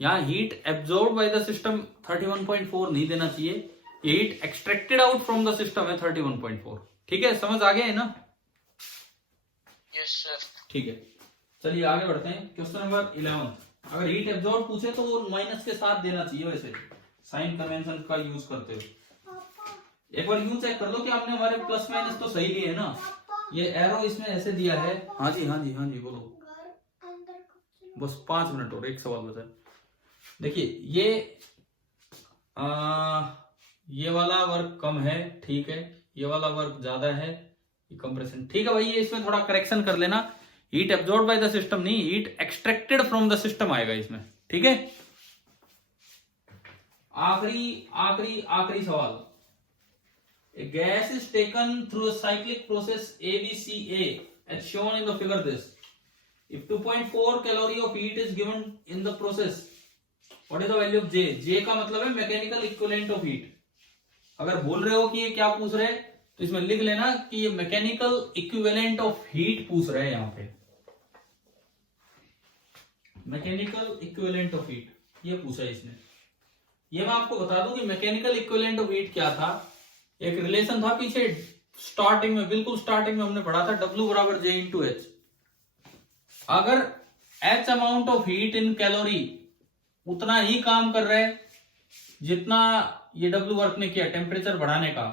यहां heat absorb by the system 31.4 नहीं देना चाहिए, heat extracted out from the system है 31.4। ठीक है, समझ आ गया है ना? Yes sir. ठीक है, चलिए आगे बढ़ते हैं। Question number 11। अगर हीट एब्जॉर्ब पूछे तो वो माइनस के साथ देना चाहिए, वैसे साइन कन्वेंशन का यूज करते हुए। एक बार यूं चेक कर लो कि आपने हमारे प्लस माइनस तो सही लिए है ना। ये एरो इसमें ऐसे दिया है। हाँ जी हाँ जी हाँ जी, बोलो। बस 5 मिनट और एक सवाल बचा है। देखिए ये वाला वर्क कम है, ठीक है, ये वाला वर्क ज्यादा है, ये कंप्रेशन ठीक है भाई। ये इसमें थोड़ा करेक्शन कर लेना, heat absorb by the system नहीं, heat extracted from the system आएगा इसमें। ठीक है, आखिरी सवाल। A gas is taken through a cyclic process ABCA as shown in the figure this. If 2.4 calorie of heat is given in the process, what is the value of J? J का मतलब है mechanical equivalent of heat. अगर बोल रहे हो कि ये क्या पूछ रहे हैं तो इसमें लिख लेना कि ये मैकेनिकल इक्विवेलेंट ऑफ हीट पूछ रहे हैं। यहां पे मैकेनिकल इक्विवेलेंट ऑफ हीट ये पूछा है इसने। ये मैं आपको बता दूं कि मैकेनिकल इक्विवेलेंट ऑफ हीट क्या था। एक रिलेशन था पीछे स्टार्टिंग में, बिल्कुल स्टार्टिंग में हमने पढ़ा था, W बराबर J इंटू एच। अगर H amount of heat in calorie उतना ही काम कर रहे जितना ये W वर्क ने किया टेम्परेचर बढ़ाने का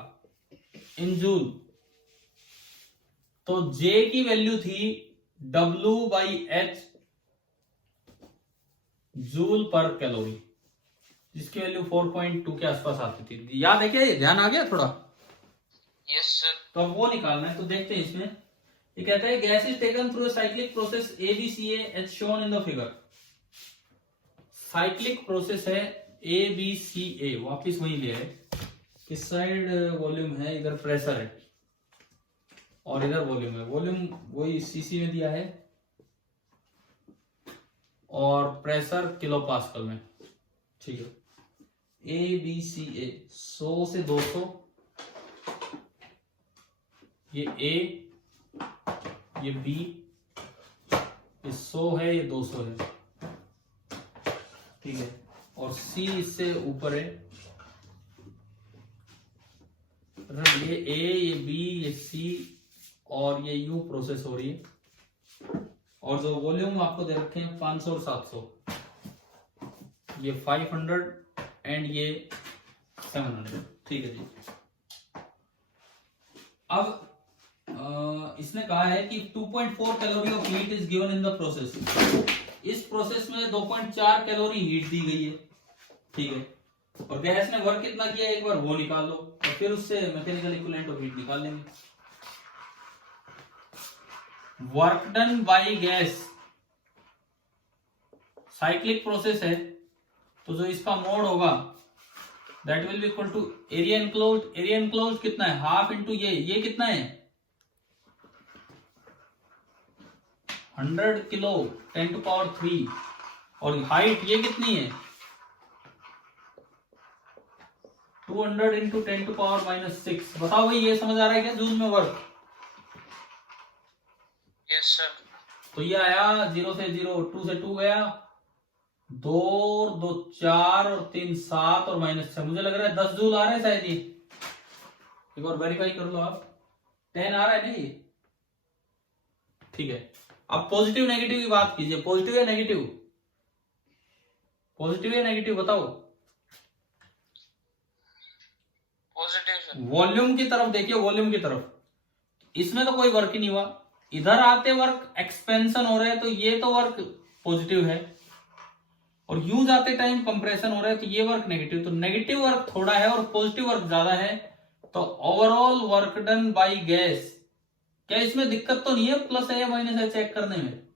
इन जूल, तो J की वैल्यू थी W बाई H जूल पर कैलोरी, जिसकी वैल्यू 4.2 के आसपास आती थी। याद है क्या, ये ध्यान आ गया थोड़ा? Yes sir. तो अब वो निकालना है। तो देखते हैं इसमें, ये कहता है gas is taken through cyclic process ABCA as shown in the figure. Cyclic process है ABCA, वापिस वही ले आए। इस साइड वॉल्यूम है, इधर प्रेशर है और इधर वॉल्यूम है। वॉल्यूम वही सीसी में दिया है और प्रेशर किलो पास्कल में। ठीक है, ABCA 100 से 200, ये A, ये B, ये 100 है, ये 200 है। ठीक है, और C इससे ऊपर है। ये A, ये B, ये C और ये U प्रोसेस हो रही है। और जो वॉल्यूम आपको दे रखे हैं 500 और 700, ये 500 एंड ये 700। ठीक है जी। अब इसने कहा है कि 2.4 calorie of heat is given in the process. इस प्रोसेस में 2.4 कैलोरी हीट दी गई है। ठीक है, और गैस ने वर्क कितना किया एक बार वो निकाल लो और फिर उससे मैकेनिकल इक्विवेलेंट ऑफ हीट निकाल लेंगे। Work done by gas cyclic process है, तो जो इसका मोड होगा that will be equal to area enclosed. Area enclosed कितना है, हाफ इंटू ये कितना है 100 किलो 10⁻³ और हाइट ये कितनी है 200 इंटू 10⁻⁻6। बताओ भाई ये समझ आ रहा है क्या जूल में वर्क? Yes sir. तो ये आया 0 से 0, 2 से 2 गया, 2 और 2 4 और 3 7 और -6। मुझे लग रहा है 10 जूल आ रहा है शायद ये। एक और वेरीफाई कर लो आप, 10 आ रहा है नहीं? ठीक है, अब पॉजिटिव नेगेटिव की बात कीजिए। पॉजिटिव या नेगेटिव? पॉजिटिव या नेगेटिव बताओ। Positive sir. वॉल्यूम की तरफ देखिए, वॉल्यूम की तरफ इसमें तो कोई वर्क ही नहीं हुआ। इधर आते वर्क एक्सपेंशन हो रहा है, तो ये तो वर्क पॉजिटिव है, और यूं जाते टाइम कंप्रेशन हो रहा है, तो ये वर्क नेगेटिव। तो नेगेटिव वर्क थोड़ा है और पॉजिटिव वर्क ज्यादा है। तो overall work done by gas, क्या इसमें दिक्कत तो नहीं है प्लस है या माइनस है चेक करने में?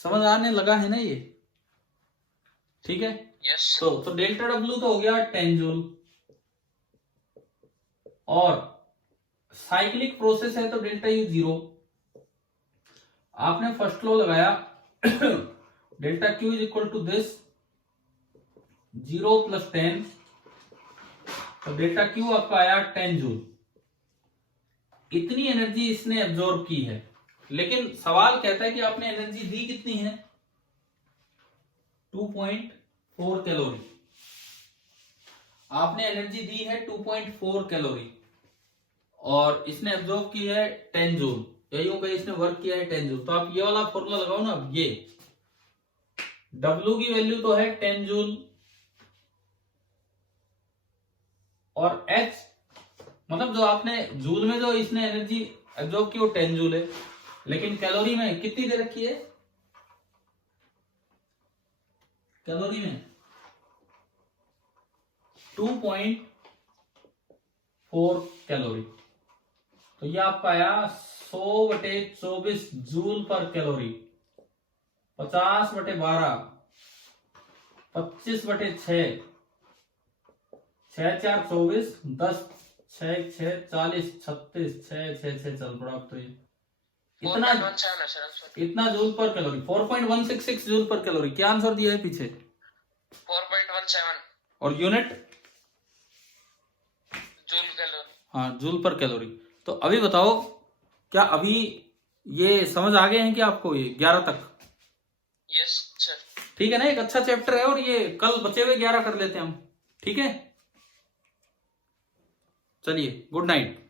समझ आने लगा है ना ये? ठीक है, यस। तो डेल्टा डब्ल्यू तो हो गया 10 जूल, और साइक्लिक प्रोसेस है तो डेल्टा यू 0। आपने फर्स्ट लॉ लगाया delta Q is equal to this 0 + 10, तो डेल्टा क्यू आपका आया 10 जूल। इतनी एनर्जी इसने एब्जॉर्ब की है, लेकिन सवाल कहता है कि आपने एनर्जी दी कितनी है 2.4 कैलोरी। आपने एनर्जी दी है 2.4 कैलोरी और इसने एब्जॉर्ब की है 10 जूल, यही होगा इसने वर्क किया है 10 जूल। तो आप ये वाला फॉर्मूला लगाओ ना। अब ये W की वैल्यू तो है 10 जूल और H मतलब जो आपने जूल में जो इसने एनर्जी एब्जॉर्ब की वो 10 जूल है, लेकिन कैलोरी में कितनी दे रखी है? कैलोरी में 2.4 कैलोरी। तो ये आपका आया 100/24 जूल पर कैलोरी, 50/12, 25/6, 6 4 24, 10 6 6 40, 36, 6 6 6 चल पड़ा। अब तो ये इतना जूल पर कैलोरी, 4.166 जूल पर कैलोरी। क्या आंसर दिया है पीछे? 4.17 और यूनिट जूल कैलोरी। हाँ, जूल पर कैलोरी। तो अभी बताओ, क्या अभी ये समझ आ गए हैं कि आपको ये 11 तक? Yes sir. ठीक है ना, एक अच्छा चैप्टर है और ये कल बचे हुए 11 कर लेते हैं हम। ठीक है, चलिए गुड नाइट।